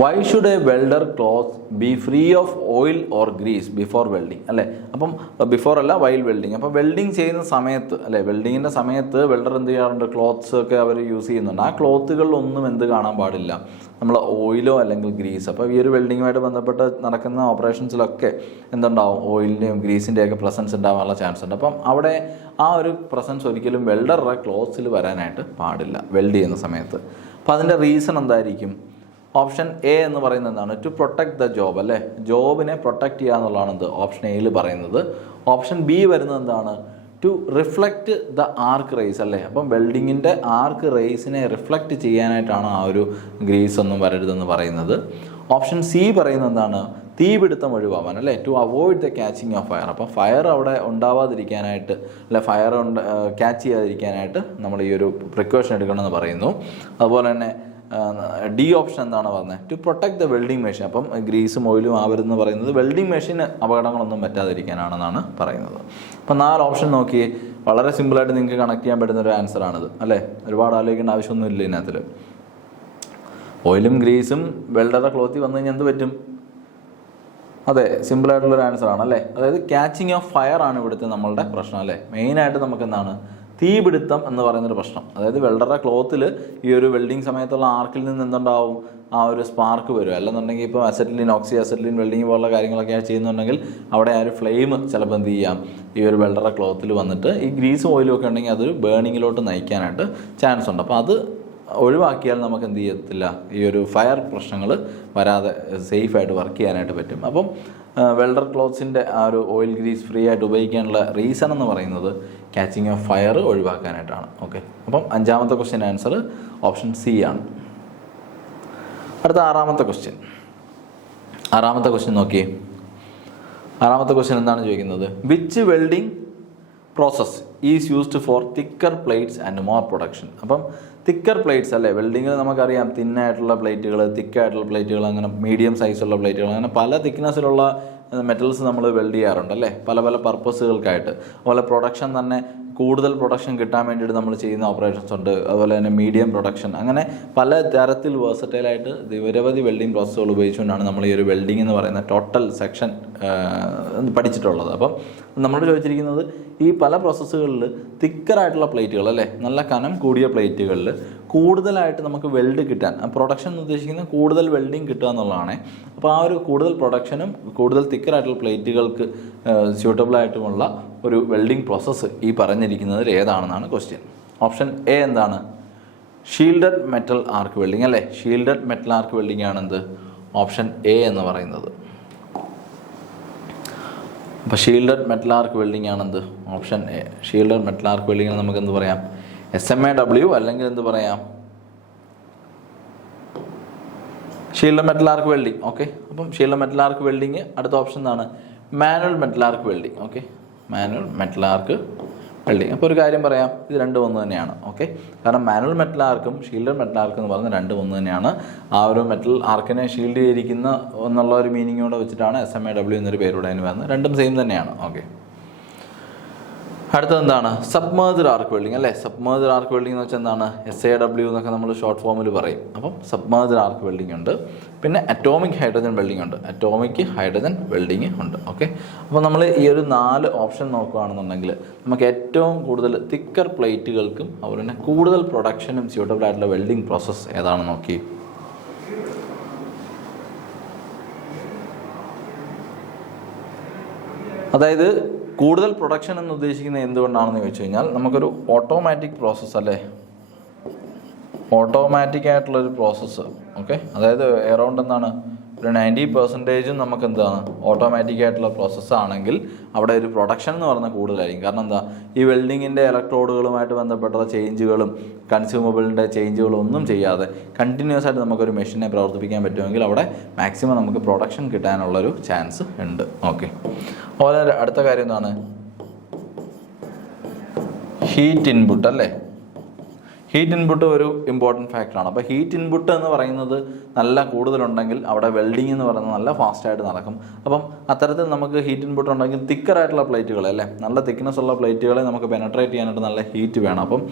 Why should a welder cloth be free of oil or grease before welding അല്ലേ. അപ്പം ബിഫോർ അല്ല, വൈൽ വെൽഡിങ്. അപ്പം വെൽഡിങ് ചെയ്യുന്ന സമയത്ത് അല്ലേ, വെൽഡിങ്ങിൻ്റെ സമയത്ത് വെൽഡർ എന്ത് ചെയ്യാറുണ്ട്? ക്ലോത്ത്സ് ഒക്കെ അവർ യൂസ് ചെയ്യുന്നുണ്ട്. ആ ക്ലോത്തുകളിലൊന്നും എന്ത് കാണാൻ പാടില്ല? നമ്മൾ ഓയിലോ അല്ലെങ്കിൽ ഗ്രീസ്. അപ്പോൾ ഈ ഒരു വെൽഡിങ്ങുമായിട്ട് ബന്ധപ്പെട്ട് നടക്കുന്ന ഓപ്പറേഷൻസിലൊക്കെ എന്തുണ്ടാവും? ഓയിലിൻ്റെയും ഗ്രീസിൻ്റെയൊക്കെ പ്രസൻസ് ഉണ്ടാകാനുള്ള ചാൻസ് ഉണ്ട്. അപ്പം അവിടെ ആ ഒരു പ്രസൻസ് ഒരിക്കലും വെൽഡറുടെ ക്ലോത്ത്സിൽ വരാനായിട്ട് പാടില്ല വെൽഡ് ചെയ്യുന്ന സമയത്ത്. അപ്പോൾ അതിൻ്റെ റീസൺ എന്തായിരിക്കും? ഓപ്ഷൻ എ എന്ന് പറയുന്നത് എന്താണ്? ടു പ്രൊട്ടക്ട് ദ ജോബ് അല്ലേ, ജോബിനെ പ്രൊട്ടക്ട് ചെയ്യുക എന്നുള്ളതാണ് എന്ത് ഓപ്ഷൻ എയിൽ പറയുന്നത്. ഓപ്ഷൻ ബി വരുന്നത് എന്താണ്? To reflect the arc rays അല്ലേ. അപ്പം വെൽഡിങ്ങിൻ്റെ ആർക്ക് റേസിനെ റിഫ്ലക്റ്റ് ചെയ്യാനായിട്ടാണ് ആ ഒരു ഗ്രീസ് ഒന്നും വരരുതെന്ന് പറയുന്നത്. ഓപ്ഷൻ സി പറയുന്നത് എന്താണ്? തീപിടുത്തം ഒഴിവാവാൻ അല്ലേ, to avoid the catching of fire. അപ്പോൾ ഫയർ അവിടെ ഉണ്ടാവാതിരിക്കാനായിട്ട് അല്ലെ, ഫയർ ക്യാച്ച് ചെയ്യാതിരിക്കാനായിട്ട് നമ്മൾ ഈ ഒരു പ്രിക്കോഷൻ എടുക്കണമെന്ന് പറയുന്നു. അതുപോലെ തന്നെ ഡി ഓപ്ഷൻ എന്താണ് പറഞ്ഞത്? To protect the welding machine. അപ്പം ഗ്രീസും ഓയിലും ആവരുതെന്ന് പറയുന്നത് വെൽഡിങ് മെഷീന് അപകടങ്ങളൊന്നും പറ്റാതിരിക്കാനാണെന്നാണ് പറയുന്നത്. അപ്പം 4 ഓപ്ഷൻ നോക്കി വളരെ സിമ്പിളായിട്ട് നിങ്ങൾക്ക് കണക്ട് ചെയ്യാൻ പറ്റുന്ന ഒരു ആൻസറാണിത് അല്ലേ. ഒരുപാട് ആലോചിക്കേണ്ട ആവശ്യമൊന്നും ഇല്ല ഇതിനകത്തിൽ. ഓയിലും ഗ്രീസും വെൽഡറുടെ ക്ലോത്തിൽ വന്നു കഴിഞ്ഞാൽ എന്ത് പറ്റും? അതെ, സിമ്പിളായിട്ടുള്ളൊരു ആൻസറാണ് അല്ലേ. അതായത് ക്യാച്ചിങ് ഓഫ് ഫയർ ആണ് ഇവിടുത്തെ നമ്മളുടെ പ്രശ്നം അല്ലേ. മെയിനായിട്ട് നമുക്ക് എന്താണ്? തീപിടുത്തം എന്ന് പറയുന്നൊരു പ്രശ്നം. അതായത് വെൽഡറുടെ ക്ലോത്തിൽ ഈ ഒരു വെൽഡിങ് സമയത്തുള്ള ആർക്കിൽ നിന്ന് എന്തുണ്ടാവും? ആ ഒരു സ്പാർക്ക് വരും. അല്ലെന്നുണ്ടെങ്കിൽ ഇപ്പോൾ അസറ്റിലിൻ, ഓക്സി അസറ്റിലിൻ വെൽഡിങ് പോലുള്ള കാര്യങ്ങളൊക്കെ ചെയ്യുന്നുണ്ടെങ്കിൽ അവിടെ ആ ഒരു ഫ്ലെയിം ചിലപ്പോൾ എന്ത് ചെയ്യാം? ഈ ഒരു വെൽഡറുടെ ക്ലോത്തിൽ വന്നിട്ട് ഈ ഗ്രീസും ഓയിലും ഒക്കെ ഉണ്ടെങ്കിൽ അതൊരു ബേണിങ്ങിലോട്ട് നയിക്കാനായിട്ട് ചാൻസ് ഉണ്ട്. അപ്പോൾ അത് ഒഴിവാക്കിയാൽ നമുക്ക് എന്ത് ചെയ്യത്തില്ല? ഈ ഒരു ഫയർ പ്രശ്നങ്ങൾ വരാതെ സേഫായിട്ട് വർക്ക് ചെയ്യാനായിട്ട് പറ്റും. അപ്പം വെൽഡർ ക്ലോത്ത്സിൻ്റെ ആ ഒരു ഓയിൽ ഗ്രീസ് ഫ്രീ ആയിട്ട് ഉപയോഗിക്കാനുള്ള റീസൺ എന്ന് പറയുന്നത് ക്യാച്ചിങ് ഓഫ് ഫയർ ഒഴിവാക്കാനായിട്ടാണ്. ഓക്കെ, അപ്പം 5ാമത്തെ ക്വസ്റ്റ്യൻ ആൻസർ ഓപ്ഷൻ സി ആണ്. അടുത്ത 6ാമത്തെ ക്വസ്റ്റ്യൻ. 6ാമത്തെ ക്വസ്റ്റ്യൻ നോക്കിയേ. 6ാമത്തെ ക്വസ്റ്റ്യൻ എന്താണ് ചോദിക്കുന്നത്? Which welding process is used for thicker plates and more production. അപ്പം തിക്കർ പ്ലേറ്റ്സ് അല്ലേ, വെൽഡിങ്ങിൽ നമുക്കറിയാം തിന്നായിട്ടുള്ള പ്ലേറ്റുകൾ, തിക്കായിട്ടുള്ള പ്ലേറ്റുകൾ, അങ്ങനെ മീഡിയം സൈസുള്ള പ്ലേറ്റുകൾ, അങ്ങനെ പല തിക്നെസ്സിലുള്ള മെറ്റൽസ് നമ്മൾ വെൽഡ് ചെയ്യാറുണ്ട് അല്ലേ, പല പല പർപ്പസുകൾക്കായിട്ട്. അതുപോലെ പ്രൊഡക്ഷൻ തന്നെ കൂടുതൽ പ്രൊഡക്ഷൻ കിട്ടാൻ വേണ്ടിയിട്ട് നമ്മൾ ചെയ്യുന്ന ഓപ്പറേഷൻസ് ഉണ്ട്. അതുപോലെ തന്നെ മീഡിയം പ്രൊഡക്ഷൻ, അങ്ങനെ പല തരത്തിൽ വേഴ്സറ്റൈലായിട്ട് നിരവധി വെൽഡിങ് പ്രോസസ്സുകൾ ഉപയോഗിച്ചുകൊണ്ടാണ് നമ്മൾ ഈ ഒരു വെൽഡിങ് എന്ന് പറയുന്ന ടോട്ടൽ സെക്ഷൻ പഠിച്ചിട്ടുള്ളത്. അപ്പം നമ്മൾ ചോദിച്ചിരിക്കുന്നത് ഈ പല പ്രോസസ്സുകളിൽ തിക്കറായിട്ടുള്ള പ്ലേറ്റുകൾ അല്ലേ, നല്ല കനം കൂടിയ പ്ലേറ്റുകളിൽ കൂടുതലായിട്ട് നമുക്ക് വെൽഡ് കിട്ടാൻ, പ്രൊഡക്ഷൻ എന്ന് ഉദ്ദേശിക്കുന്നത് കൂടുതൽ വെൽഡിങ് കിട്ടുക എന്നുള്ളതാണ്. അപ്പോൾ ആ ഒരു കൂടുതൽ പ്രൊഡക്ഷനും കൂടുതൽ തിക്കറായിട്ടുള്ള പ്ലേറ്റുകൾക്ക് സ്യൂട്ടബിളായിട്ടുമുള്ള ഒരു വെൽഡിങ് പ്രോസസ്സ് ഈ പറഞ്ഞിരിക്കുന്നതിൽ ഏതാണെന്നാണ് ക്വസ്റ്റ്യൻ. ഓപ്ഷൻ എ എന്താണ്? ഷീൽഡഡ് മെറ്റൽ ആർക്ക് വെൽഡിങ് അല്ലേ. ഷീൽഡഡ് മെറ്റൽ ആർക്ക് വെൽഡിങ് ആണെന്ത്? ഓപ്ഷൻ എ എന്ന് പറയുന്നത്. അപ്പോൾ ഷീൽഡഡ് മെറ്റൽ ആർക്ക് വെൽഡിങ് ആണെന്ത്? Option A. Shielded metal arc വെൽഡിങ്ങിന് നമുക്ക് എന്ത് പറയാം? SMAW അല്ലെങ്കിൽ എന്ത് പറയാം? Shield metal arc welding. Okay, അപ്പം ഷീൽഡ് മെറ്റൽ ആർക്ക് വെൽഡിങ്. അടുത്ത ഓപ്ഷൻ എന്താണ്? Manual metal arc welding. Okay, manual metal arc welding. അപ്പോൾ ഒരു കാര്യം പറയാം, ഇത് രണ്ടും ഒന്ന് തന്നെയാണ്. ഓക്കെ, കാരണം മാനുവൽ മെറ്റൽ ആർക്കും ഷീൽഡഡ് മെറ്റൽ ആർക്ക് എന്ന് പറയുന്നത് രണ്ടും ഒന്ന് തന്നെയാണ്. ആ ഒരു മെറ്റൽ ആർക്കിനെ ഷീൽഡ് ചെയ്തിരിക്കുന്ന എന്നുള്ള ഒരു മീനിങ്ങോടെ വെച്ചിട്ടാണ് SMAW എന്നൊരു പേരൂടെ അതിന് വരുന്നത്. രണ്ടും സെയിം തന്നെയാണ്. ഓക്കെ, അടുത്തത് എന്താണ്? സബ്മേർജ്ഡ് ആർക്ക് വെൽഡിങ് അല്ലേ. സബ്മേർജ്ഡ് ആർക്ക് വെൽഡിംഗ് എന്ന് വെച്ചാൽ എന്താണ്? SAW എന്നൊക്കെ നമ്മൾ ഷോർട്ട് ഫോമിൽ പറയും. അപ്പം സബ്മേർജ്ഡ് ആർക്ക് വെൽഡിംഗ് ഉണ്ട്. പിന്നെ അറ്റോമിക് ഹൈഡ്രജൻ വെൽഡിംഗ് ഉണ്ട്. അറ്റോമിക് ഹൈഡ്രജൻ വെൽഡിംഗ് ഉണ്ട്. ഓക്കെ, അപ്പോൾ നമ്മൾ ഈ ഒരു 4 ഓപ്ഷൻ നോക്കുകയാണെന്നുണ്ടെങ്കിൽ നമുക്ക് ഏറ്റവും കൂടുതൽ തിക്കർ പ്ലേറ്റുകൾക്കും അതുപോലെ തന്നെ കൂടുതൽ പ്രൊഡക്ഷനും സ്യൂട്ടബിൾ ആയിട്ടുള്ള വെൽഡിംഗ് പ്രോസസ്സ് ഏതാണെന്ന് നോക്കി. അതായത് കൂടുതൽ പ്രൊഡക്ഷൻ എന്ന് ഉദ്ദേശിക്കുന്നത് എന്തുകൊണ്ടാണെന്ന് ചോദിച്ചു കഴിഞ്ഞാൽ നമുക്കൊരു ഓട്ടോമാറ്റിക് പ്രോസസ്സ് അല്ലേ, ഓട്ടോമാറ്റിക് ആയിട്ടുള്ളൊരു പ്രോസസ്സ്. ഓക്കെ, അതായത് എറൗണ്ട് എന്താണ് ഒരു 90% നമുക്ക് എന്താണ് ഓട്ടോമാറ്റിക് ആയിട്ടുള്ള പ്രോസസ്സ് ആണെങ്കിൽ അവിടെ ഒരു പ്രൊഡക്ഷൻ എന്ന് പറയുന്നത് കൂടുതലായിരിക്കും. കാരണം എന്താ, ഈ വെൽഡിങ്ങിൻ്റെ ഇലക്ട്രോഡുകളുമായിട്ട് ബന്ധപ്പെട്ട ചേഞ്ചുകളും കൺസ്യൂമബിളിൻ്റെ ചേഞ്ചുകളും ഒന്നും ചെയ്യാതെ കണ്ടിന്യൂസ് ആയിട്ട് നമുക്കൊരു മെഷീനെ പ്രവർത്തിപ്പിക്കാൻ പറ്റുമെങ്കിൽ അവിടെ മാക്സിമം നമുക്ക് പ്രൊഡക്ഷൻ കിട്ടാനുള്ളൊരു ചാൻസ് ഉണ്ട്. ഓക്കെ, അതുപോലെ അടുത്ത കാര്യം എന്താണ്? ഹീറ്റ് ഇൻപുട്ട് അല്ലേ. ഹീറ്റ് ഇൻപുട്ട് ഒരു ഇമ്പോർട്ടൻറ്റ് ഫാക്ടറാണ്. അപ്പോൾ ഹീറ്റ് ഇൻപുട്ട് എന്ന് പറയുന്നത് നല്ല കൂടുതലുണ്ടെങ്കിൽ അവിടെ വെൽഡിങ് എന്ന് പറയുന്നത് നല്ല ഫാസ്റ്റായിട്ട് നടക്കും. അപ്പം അത്തരത്തിൽ നമുക്ക് ഹീറ്റ് ഇൻപുട്ട് ഉണ്ടെങ്കിൽ തിക്കറായിട്ടുള്ള പ്ലേറ്റുകൾ അല്ലേ, നല്ല തിക്നെസ് ഉള്ള പ്ലേറ്റുകളെ നമുക്ക് പെനട്രേറ്റ് ചെയ്യാനായിട്ട് നല്ല ഹീറ്റ് വേണം. അപ്പം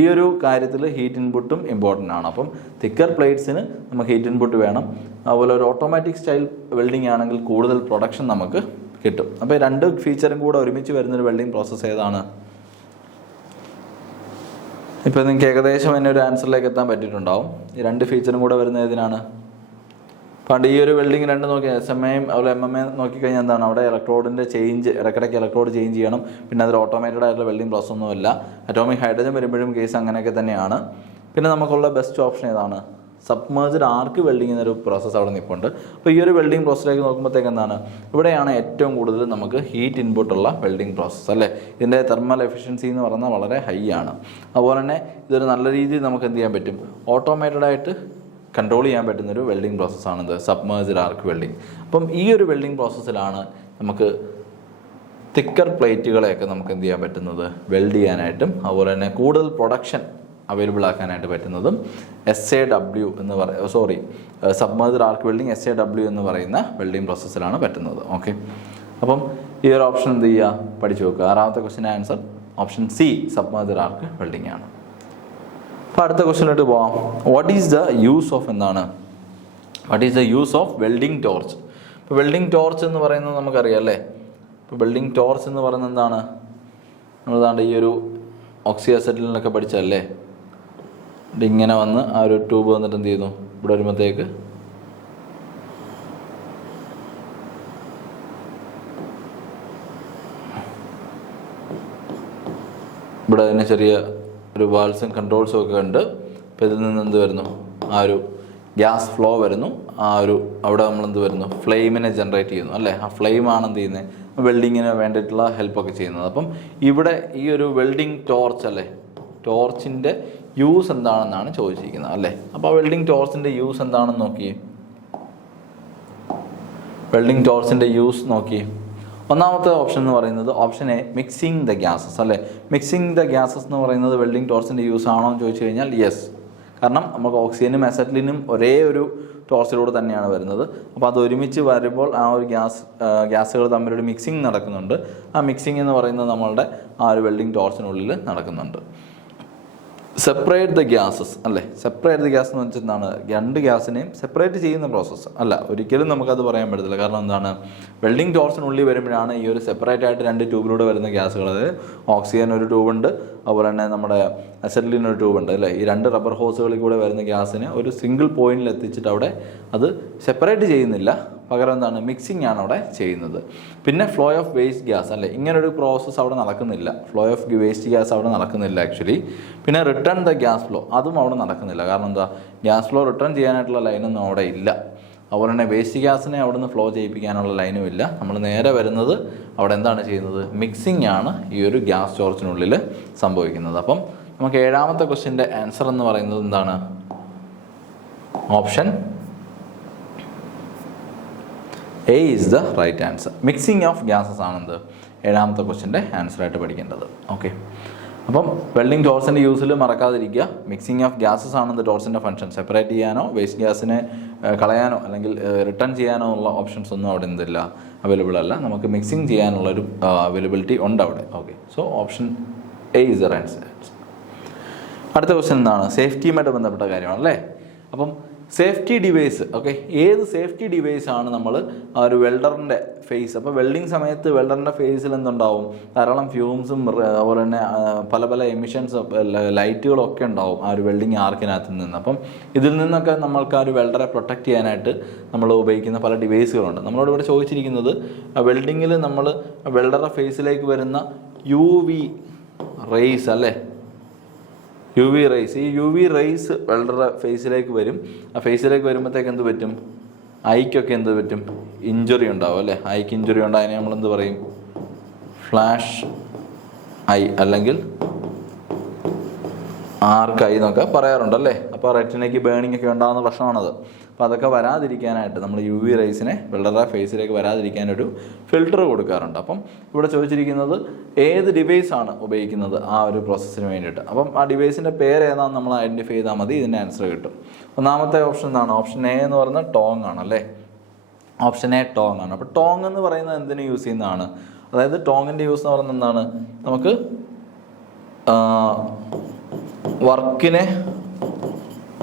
ഈ ഒരു കാര്യത്തിൽ ഹീറ്റ് ഇൻപുട്ടും ഇമ്പോർട്ടൻ്റ് ആണ്. അപ്പം തിക്കർ പ്ലേറ്റ്സിന് നമുക്ക് ഹീറ്റ് ഇൻപുട്ട് വേണം. അതുപോലെ ഒരു ഓട്ടോമാറ്റിക് സ്റ്റൈൽ വെൽഡിങ് ആണെങ്കിൽ കൂടുതൽ പ്രൊഡക്ഷൻ നമുക്ക് കിട്ടും. അപ്പോൾ രണ്ട് ഫീച്ചറും കൂടെ ഒരുമിച്ച് വരുന്നൊരു വെൽഡിങ് പ്രോസസ്സ് ഏതാണ്? ഇപ്പോൾ നിങ്ങൾക്ക് ഏകദേശം തന്നെ ഒരു ആൻസറിലേക്ക് എത്താൻ പറ്റിയിട്ടുണ്ടാവും. ഈ രണ്ട് ഫീച്ചറും കൂടെ വരുന്ന ഏതിനാണ്? പണ്ട് ഈ ഒരു വെൽഡിങ് രണ്ട് നോക്കിയാൽ SMA അതുപോലെ MMA നോക്കിക്കഴിഞ്ഞാൽ എന്താണ്, അവിടെ ഇലക്ട്രോഡിൻ്റെ ചേഞ്ച് ഇടയ്ക്കിടയ്ക്ക് ഇലക്ട്രോഡ് ചേഞ്ച് ചെയ്യണം. പിന്നെ അതൊരു ഓട്ടോമേറ്റഡ് ആയിട്ടുള്ള വെൽഡിങ് പ്രോസസ് ഒന്നുമല്ല. അറ്റോമിക് ഹൈഡ്രജൻ വരുമ്പോഴും കേസ് അങ്ങനെയൊക്കെ തന്നെയാണ്. പിന്നെ നമുക്കുള്ള ബെസ്റ്റ് ഓപ്ഷൻ ഏതാണ്? സബ്മേർജ്ഡ് ആർക്ക് വെൽഡിംഗ് എന്നൊരു പ്രോസസ്സ് അവിടെ നിൽപ്പുണ്ട്. അപ്പോൾ ഈ ഒരു വെൽഡിംഗ് പ്രോസസ്സിലേക്ക് നോക്കുമ്പോഴത്തേക്ക് എന്താണ്, ഇവിടെയാണ് ഏറ്റവും കൂടുതൽ നമുക്ക് ഹീറ്റ് ഇൻപുട്ടുള്ള വെൽഡിംഗ് പ്രോസസ്സ് അല്ലേ. ഇതിൻ്റെ തെർമൽ എഫിഷ്യൻസി എന്ന് പറയുന്നത് വളരെ ഹൈ ആണ്. അതുപോലെ തന്നെ ഇതൊരു നല്ല രീതിയിൽ നമുക്ക് എന്ത് ചെയ്യാൻ പറ്റും, ഓട്ടോമേറ്റഡ് ആയിട്ട് കൺട്രോൾ ചെയ്യാൻ പറ്റുന്നൊരു വെൽഡിംഗ് പ്രോസസ്സാണിത് സബ്മേർജ്ഡ് ആർക്ക് വെൽഡിംഗ്. അപ്പം ഈ ഒരു വെൽഡിംഗ് പ്രോസസ്സിലാണ് നമുക്ക് തിക്കർ പ്ലേറ്റുകളെയൊക്കെ നമുക്ക് എന്ത് ചെയ്യാൻ പറ്റുന്നത്, വെൽഡ് ചെയ്യാനായിട്ടും അതുപോലെ തന്നെ കൂടുതൽ പ്രൊഡക്ഷൻ അവൈലബിൾ ആക്കാനായിട്ട് പറ്റുന്നതും SAW എന്ന് സബ്മേർജ്ഡ് ആർക്ക് വെൽഡിംഗ് SAW എന്ന് പറയുന്ന വെൽഡിംഗ് പ്രോസസ്സിലാണ് പറ്റുന്നത്. ഓക്കെ, അപ്പം ഈ ഒരു ഓപ്ഷൻ എന്ത് ചെയ്യുക, പഠിച്ചു വെക്കുക. 6ാമത്തെ ക്വസ്റ്റിൻ്റെ answer option C submerged arc welding ആണ്. അപ്പോൾ അടുത്ത ക്വസ്റ്റിനിലോട്ട് പോവാം. What is the use of welding torch? ഇപ്പോൾ വെൽഡിംഗ് ടോർച്ച് എന്ന് പറയുന്നത് നമുക്കറിയാം അല്ലേ. ഇപ്പോൾ വെൽഡിംഗ് ടോർച്ച് എന്ന് പറയുന്നത് എന്താണ്, നമ്മളതാണ്ട് ഈ ഒരു ഓക്സി അസറ്റിലൊക്കെ പഠിച്ചല്ലേ. ഇങ്ങനെ വന്ന് ആ ഒരു ട്യൂബ് വന്നിട്ട് എന്ത് ചെയ്യുന്നു, ഇവിടെ വരുമ്പോഴത്തേക്ക് ഇവിടെ അതിന് ചെറിയ ഒരു വാൾസും കൺട്രോൾസും ഒക്കെ ഉണ്ട്. അപ്പോൾ ഇതിൽ നിന്ന് എന്ത് വരുന്നു, ആ ഒരു ഗ്യാസ് ഫ്ലോ വരുന്നു. ആ ഒരു അവിടെ നമ്മളെന്ത് വരുന്നു, ഫ്ലെയിമിനെ ജനറേറ്റ് ചെയ്യുന്നു അല്ലേ. ആ ഫ്ലെയിമാണ് എന്ത് ചെയ്യുന്നത്, വെൽഡിങ്ങിന് വേണ്ടിയിട്ടുള്ള ഹെൽപ്പൊക്കെ ചെയ്യുന്നത്. അപ്പം ഇവിടെ ഈ ഒരു വെൽഡിംഗ് ടോർച്ച് അല്ലേ, ടോർച്ചിൻ്റെ യൂസ് എന്താണെന്നാണ് ചോദിച്ചിരിക്കുന്നത് അല്ലേ. അപ്പോൾ വെൽഡിംഗ് ടോർച്ചിൻ്റെ യൂസ് എന്താണെന്ന് നോക്കിയേ. വെൽഡിംഗ് ടോർച്ചിൻ്റെ യൂസ് നോക്കിയേ. ഒന്നാമത്തെ ഓപ്ഷൻ എന്ന് പറയുന്നത് option A, mixing the gases അല്ലേ. മിക്സിങ് ദ ഗ്യാസസ് എന്ന് പറയുന്നത് വെൽഡിംഗ് ടോർച്ചിൻ്റെ യൂസ് ആണോ എന്ന് ചോദിച്ചു കഴിഞ്ഞാൽ യെസ്. കാരണം നമുക്ക് ഓക്സിജനും അസറ്റിലിനും ഒരേ ഒരു ടോർച്ചിലൂടെ തന്നെയാണ് വരുന്നത്. അപ്പോൾ അത് ഒരുമിച്ച് വരുമ്പോൾ ആ ഒരു ഗ്യാസുകൾ തമ്മിലൊരു മിക്സിങ് നടക്കുന്നുണ്ട്. ആ മിക്സിങ് എന്ന് പറയുന്നത് നമ്മളുടെ ആ ഒരു വെൽഡിംഗ് ടോർച്ചിനുള്ളിൽ നടക്കുന്നുണ്ട്. സെപ്പറേറ്റ് ദ ഗ്യാസസ് അല്ലേ. സെപ്പറേറ്റ് ദ ഗ്യാസ് എന്ന് വെച്ചാൽ എന്താണ്, രണ്ട് ഗ്യാസിനെയും സെപ്പറേറ്റ് ചെയ്യുന്ന പ്രോസസ്സ് അല്ല. ഒരിക്കലും നമുക്കത് പറയാൻ പറ്റത്തില്ല. കാരണം എന്താണ്, വെൽഡിംഗ് ടോർച്ചിനുള്ളിൽ വരുമ്പോഴാണ് ഈ ഒരു സെപ്പറേറ്റ് ആയിട്ട് രണ്ട് ട്യൂബിലൂടെ വരുന്ന ഗ്യാസുകൾ, അതായത് ഓക്സിജൻ ഒരു ട്യൂബുണ്ട്, അതുപോലെ തന്നെ നമ്മുടെ അസറ്റിലിൻ ഒരു ട്യൂബുണ്ട് അല്ലേ. ഈ രണ്ട് റബ്ബർ ഹോസുകളിൽ കൂടെ വരുന്ന ഗ്യാസിനെ ഒരു സിംഗിൾ പോയിന്റിൽ എത്തിച്ചിട്ട് അവിടെ അത് സെപ്പറേറ്റ് ചെയ്യുന്നില്ല, പകരം എന്താണ്, മിക്സിംഗ് ആണ് അവിടെ ചെയ്യുന്നത്. പിന്നെ ഫ്ലോ ഓഫ് വേസ്റ്റ് ഗ്യാസ് അല്ലേ, ഇങ്ങനൊരു പ്രോസസ്സ് അവിടെ നടക്കുന്നില്ല. ഫ്ലോ ഓഫ് വേസ്റ്റ് ഗ്യാസ് അവിടെ നടക്കുന്നില്ല ആക്ച്വലി. പിന്നെ റിട്ടേൺ ദ ഗ്യാസ് ഫ്ലോ, അതും അവിടെ നടക്കുന്നില്ല. കാരണം എന്താ, ഗ്യാസ് ഫ്ലോ റിട്ടേൺ ചെയ്യാനായിട്ടുള്ള ലൈനൊന്നും അവിടെ ഇല്ല. അതുപോലെ തന്നെ വേസ്റ്റ് ഗ്യാസിനെ അവിടെ നിന്ന് ഫ്ലോ ചെയ്യിപ്പിക്കാനുള്ള ലൈനും ഇല്ല. നമ്മൾ നേരെ വരുന്നത് അവിടെ എന്താണ് ചെയ്യുന്നത്, മിക്സിംഗ് ആണ് ഈ ഒരു ഗ്യാസ് ടോർച്ചിനുള്ളിൽ സംഭവിക്കുന്നത്. അപ്പം നമുക്ക് 7ാമത്തെ ക്വസ്റ്റ്യൻ്റെ ആൻസർ എന്ന് പറയുന്നത് എന്താണ്, option A is the right answer. Mixing of gases ആണെന്ത് ഏഴാമത്തെ ക്വസ്റ്റിൻ്റെ ആൻസറായിട്ട് പഠിക്കേണ്ടത്. ഓക്കെ, അപ്പം വെൽഡിംഗ് ടോർച്ചിൻ്റെ യൂസിൽ മറക്കാതിരിക്കുക. മിക്സിംഗ് ഓഫ് ഗ്യാസസ് ആണെന്ത് ടോർച്ചിൻ്റെ ഫംഗ്ഷൻ. സെപ്പറേറ്റ് ചെയ്യാനോ വേസ്റ്റ് ഗ്യാസിനെ കളയാനോ അല്ലെങ്കിൽ റിട്ടേൺ ചെയ്യാനോ ഉള്ള ഓപ്ഷൻസ് ഒന്നും അവിടെ എന്തില്ല, അവൈലബിൾ അല്ല. നമുക്ക് മിക്സിംഗ് ചെയ്യാനുള്ളൊരു അവൈലബിലിറ്റി ഉണ്ട് അവിടെ. Okay, so option A is the answer. അടുത്ത ക്വസ്റ്റ്യൻ എന്താണ്? സേഫ്റ്റിയുമായിട്ട് ബന്ധപ്പെട്ട കാര്യമാണ് അല്ലേ. അപ്പം സേഫ്റ്റി ഡിവൈസ്, ഓക്കെ, ഏത് സേഫ്റ്റി ഡിവൈസ് ആണ് നമ്മൾ ആ ഒരു വെൽഡറിൻ്റെ ഫേസ്. അപ്പോൾ വെൽഡിങ് സമയത്ത് വെൽഡറിൻ്റെ ഫേസിൽ എന്തുണ്ടാവും? ധാരാളം ഫ്യൂംസും അതുപോലെ തന്നെ പല പല എമിഷൻസ് ലൈറ്റുകളും ഒക്കെ ഉണ്ടാവും ആ ഒരു വെൽഡിങ് ആർക്കിനകത്ത് നിന്ന്. അപ്പം ഇതിൽ നിന്നൊക്കെ നമ്മൾക്ക് ആ ഒരു വെൽഡറെ പ്രൊട്ടക്റ്റ് ചെയ്യാനായിട്ട് നമ്മൾ ഉപയോഗിക്കുന്ന പല ഡിവൈസുകളുണ്ട്. നമ്മളോട് ഇവിടെ ചോദിച്ചിരിക്കുന്നത് വെൽഡിങ്ങിൽ നമ്മൾ വെൽഡറുടെ ഫേസിലേക്ക് വരുന്ന UV റേസ് അല്ലേ, UV റേസ്. ഈ UV റേസ് വെൽഡറുടെ ഫേസിലേക്ക് വരും. ആ ഫേസിലേക്ക് വരുമ്പോഴത്തേക്ക് എന്ത് പറ്റും? ഐക്കൊക്കെ എന്ത് പറ്റും? ഇഞ്ചുറി ഉണ്ടാവും അല്ലേ. ഐക്ക് ഇഞ്ചുറി ഉണ്ടാവും. അതിനെ നമ്മളെന്ത് പറയും? ഫ്ലാഷ് ഐ അല്ലെങ്കിൽ ആർക്ക് ഐ എന്നൊക്കെ പറയാറുണ്ടല്ലേ. അപ്പോൾ റെറ്റിനയ്ക്ക് ബേണിംഗ് ഒക്കെ ഉണ്ടാകുന്ന പ്രശ്നമാണത്. അപ്പോൾ അതൊക്കെ വരാതിരിക്കാനായിട്ട് നമ്മൾ UV റേസിനെ വെൽഡറുടെ ഫേസിലേക്ക് വരാതിരിക്കാനൊരു ഫിൽറ്റർ കൊടുക്കാറുണ്ട്. അപ്പം ഇവിടെ ചോദിച്ചിരിക്കുന്നത് ഏത് ഡിവൈസാണ് ഉപയോഗിക്കുന്നത് ആ ഒരു പ്രോസസ്സിന് വേണ്ടിയിട്ട്. അപ്പം ആ ഡിവൈസിൻ്റെ പേര് ഏതാണെന്ന് നമ്മൾ ഐഡൻറ്റിഫൈ ചെയ്താൽ മതി, ഇതിൻ്റെ ആൻസർ കിട്ടും. ഒന്നാമത്തെ ഓപ്ഷൻ എന്താണ്? ഓപ്ഷൻ എ എന്ന് പറയുന്നത് ടോങ് ആണല്ലേ. ഓപ്ഷൻ എ ടോങ് ആണ്. അപ്പോൾ ടോങ് എന്ന് പറയുന്നത് എന്തിനു യൂസ് ചെയ്യുന്നതാണ്? അതായത് ടോങ്ങിൻ്റെ യൂസ് എന്ന് പറയുന്നത് എന്താണ്? നമുക്ക് വർക്കിനെ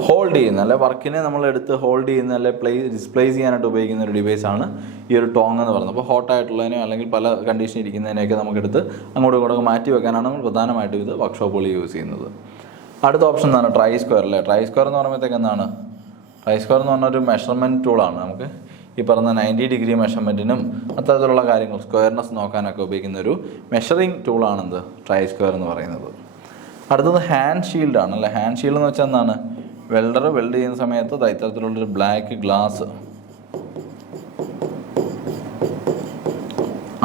ഹോൾഡ് ചെയ്യുന്ന അല്ലെ, വർക്കിനെ നമ്മൾ എടുത്ത് ഹോൾഡ് ചെയ്യുന്ന അല്ലെ ഡിസ്പ്ലേസ് ചെയ്യാനായിട്ട് ഉപയോഗിക്കുന്ന ഒരു ഡിവൈസാണ് ഈ ഒരു ടോങ് എന്ന് പറയുന്നത്. അപ്പോൾ ഹോട്ടായിട്ടുള്ളതിനോ അല്ലെങ്കിൽ പല കണ്ടീഷൻ ഇരിക്കുന്നതിനെയൊക്കെ നമുക്കെടുത്ത് അങ്ങോട്ടും ഇങ്ങോട്ടും മാറ്റി വെക്കാനാണ് നമ്മൾ പ്രധാനമായിട്ടും ഇത് വർക്ക്ഷോപ്പുകളിൽ യൂസ് ചെയ്യുന്നത്. അടുത്ത ഓപ്ഷൻ എന്താണ്? ട്രൈ സ്ക്വയർ അല്ലേ. ട്രൈ സ്ക്വയർ എന്ന് പറയുമ്പോഴത്തേക്ക് എന്താണ്? ട്രൈ സ്ക്വയർ എന്ന് പറഞ്ഞൊരു മെഷർമെൻറ്റ് ടൂളാണ്. നമുക്ക് ഈ പറഞ്ഞ 90 ഡിഗ്രി മെഷർമെൻറ്റിനും അത്തരത്തിലുള്ള കാര്യങ്ങൾ സ്ക്വയർനെസ് നോക്കാനൊക്കെ ഉപയോഗിക്കുന്ന ഒരു മെഷറിംഗ് ടൂളാണെന്ത് ട്രൈ സ്ക്വയർ എന്ന് പറയുന്നത്. അടുത്തത് ഹാൻഡ് ഷീൽഡ് ആണ് അല്ലേ. ഹാൻഡ് ഷീൽഡ് എന്ന് വെച്ചാൽ എന്താണ്? വെൽഡർ വെൽഡ് ചെയ്യുന്ന സമയത്ത് ഇത്തരത്തിലുള്ളൊരു ബ്ലാക്ക് ഗ്ലാസ്,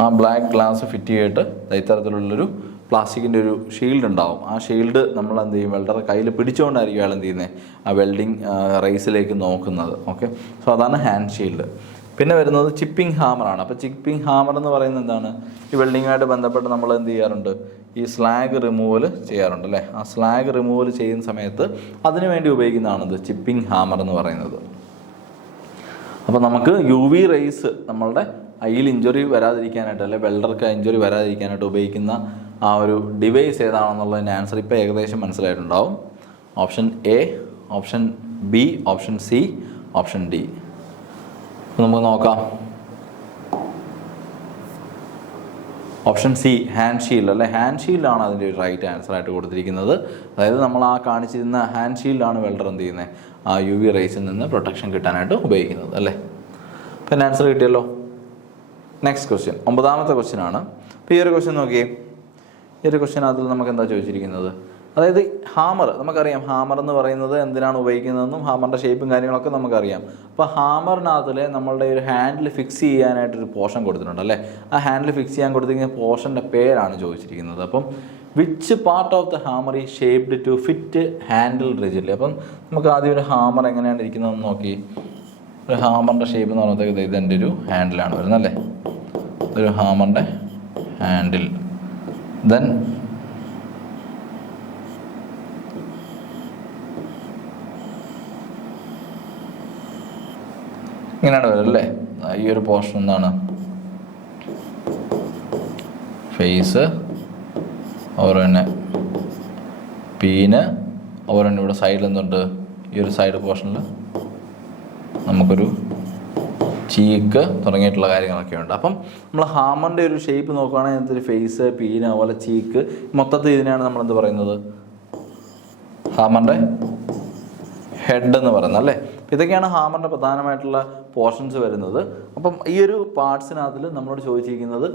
ആ ബ്ലാക്ക് ഗ്ലാസ് ഫിറ്റ് ചെയ്തിട്ട് ഇത്തരത്തിലുള്ളൊരു പ്ലാസ്റ്റിക്കിൻ്റെ ഒരു ഷീൽഡ് ഉണ്ടാവും. ആ ഷീൽഡ് നമ്മൾ എന്ത് ചെയ്യും? വെൽഡർ കയ്യിൽ പിടിച്ചുകൊണ്ടായിരിക്കും അയാൾ എന്ത് ചെയ്യുന്നത്? ആ വെൽഡിങ് റേസിലേക്ക് നോക്കുന്നത്. ഓക്കെ, സോ അതാണ് ഹാൻഡ് ഷീൽഡ്. പിന്നെ വരുന്നത് ചിപ്പിംഗ് ഹാമറാണ്. അപ്പോൾ ചിപ്പിംഗ് ഹാമർ എന്ന് പറയുന്നത് എന്താണ്? ഈ വെൽഡിങ്ങുമായിട്ട് ബന്ധപ്പെട്ട് നമ്മൾ എന്ത് ചെയ്യാറുണ്ട്? ഈ സ്ലാഗ് റിമൂവൽ ചെയ്യാറുണ്ട് അല്ലേ. ആ സ്ലാഗ് റിമൂവൽ ചെയ്യുന്ന സമയത്ത് അതിനു വേണ്ടി ഉപയോഗിക്കുന്നതാണിത് ചിപ്പിംഗ് ഹാമർ എന്ന് പറയുന്നത്. അപ്പോൾ നമുക്ക് UV റേസ് നമ്മളുടെ ഐയിൽ ഇഞ്ചുറി വരാതിരിക്കാനായിട്ട് അല്ലെ വെൽഡർക്ക് ഇഞ്ചുറി വരാതിരിക്കാനായിട്ട് ഉപയോഗിക്കുന്ന ആ ഒരു ഡിവൈസ് ഏതാണെന്നുള്ളതിൻ്റെ ആൻസർ ഇപ്പോൾ ഏകദേശം മനസ്സിലായിട്ടുണ്ടാവും. Option A, option B, option C, option D. നമുക്ക് നോക്കാം. ഓപ്ഷൻ സി ഹാൻഡ് ഷീൽഡ് അല്ലെ. ഹാൻഡ് ഷീൽഡാണ് അതിൻ്റെ ഒരു റൈറ്റ് ആൻസറായിട്ട് കൊടുത്തിരിക്കുന്നത്. അതായത് നമ്മൾ ആ കാണിച്ചിരുന്ന ഹാൻഡ് ഷീൽഡാണ് വെൽഡർ എന്ത് ചെയ്യുന്നത്? ആ UV റേസിൽ നിന്ന് പ്രൊട്ടക്ഷൻ കിട്ടാനായിട്ട് ഉപയോഗിക്കുന്നത് അല്ലേ. പിന്നെ ആൻസർ കിട്ടിയല്ലോ. നെക്സ്റ്റ് ക്വസ്റ്റ്യൻ, 9ാമത്തെ ക്വസ്റ്റ്യൻ ആണ്. അപ്പോൾ ഈ ഒരു ക്വസ്റ്റ്യൻ നോക്കിയേ. ഈ ഒരു ക്വസ്റ്റ്യൻ അതിൽ നമുക്ക് എന്താ ചോദിച്ചിരിക്കുന്നത്? അതായത് ഹാമർ, നമുക്കറിയാം ഹാമർ എന്ന് പറയുന്നത് എന്തിനാണ് ഉപയോഗിക്കുന്നതെന്നും ഹാമറിൻ്റെ ഷേപ്പും കാര്യങ്ങളൊക്കെ നമുക്കറിയാം. അപ്പോൾ ഹാമറിനകത്തിൽ നമ്മളുടെ ഒരു ഹാൻഡിൽ ഫിക്സ് ചെയ്യാനായിട്ടൊരു പോർഷൻ കൊടുത്തിട്ടുണ്ട് അല്ലേ. ആ ഹാൻഡിൽ ഫിക്സ് ചെയ്യാൻ കൊടുത്തിരിക്കുന്ന പോർഷൻ്റെ പേരാണ് ചോദിച്ചിരിക്കുന്നത്. അപ്പം which part of the hammer ഈ shaped to fit handle rigidly. അപ്പം നമുക്ക് ആദ്യം ഒരു ഹാമർ എങ്ങനെയാണ് ഇരിക്കുന്നതെന്ന് നോക്കി. ഒരു ഹാമറിൻ്റെ ഷേപ്പ് എന്ന് പറയുമ്പോഴത്തേക്ക് ഇതെൻ്റെ ഒരു ഹാൻഡിലാണ് വരുന്നത് അല്ലേ. ഒരു ഹാമറിൻ്റെ ഹാൻഡിൽ. ദെൻ ഇങ്ങനെയാണ് വരും അല്ലേ. ഈ ഒരു പോർഷൻ എന്താണ്? ഫേസ്, അതുപോലെ തന്നെ പീന്, അതുപോലെ തന്നെ ഇവിടെ സൈഡിൽ എന്തുണ്ട്? ഈ ഒരു സൈഡ് പോർഷനിൽ നമുക്കൊരു ചീക്ക് തുടങ്ങിയിട്ടുള്ള കാര്യങ്ങളൊക്കെ ഉണ്ട്. അപ്പം നമ്മൾ ഹാമറിൻ്റെ ഒരു ഷേപ്പ് നോക്കുകയാണെങ്കിൽ അതിനകത്തൊരു ഫേസ്, പീന്, അതുപോലെ ചീക്ക്, മൊത്തത്തിൽ ഇതിനെയാണ് നമ്മളെന്ത് പറയുന്നത്? ഹാമറിൻ്റെ ഹെഡ് എന്ന് പറയുന്നത് അല്ലേ. ഇതൊക്കെയാണ് ഹാമറിൻ്റെ പ്രധാനമായിട്ടുള്ള പോർഷൻസ് വരുന്നത്. അപ്പം ഈ ഒരു പാർട്സിനകത്തിൽ നമ്മളോട് ചോദിച്ചിരിക്കുന്നത്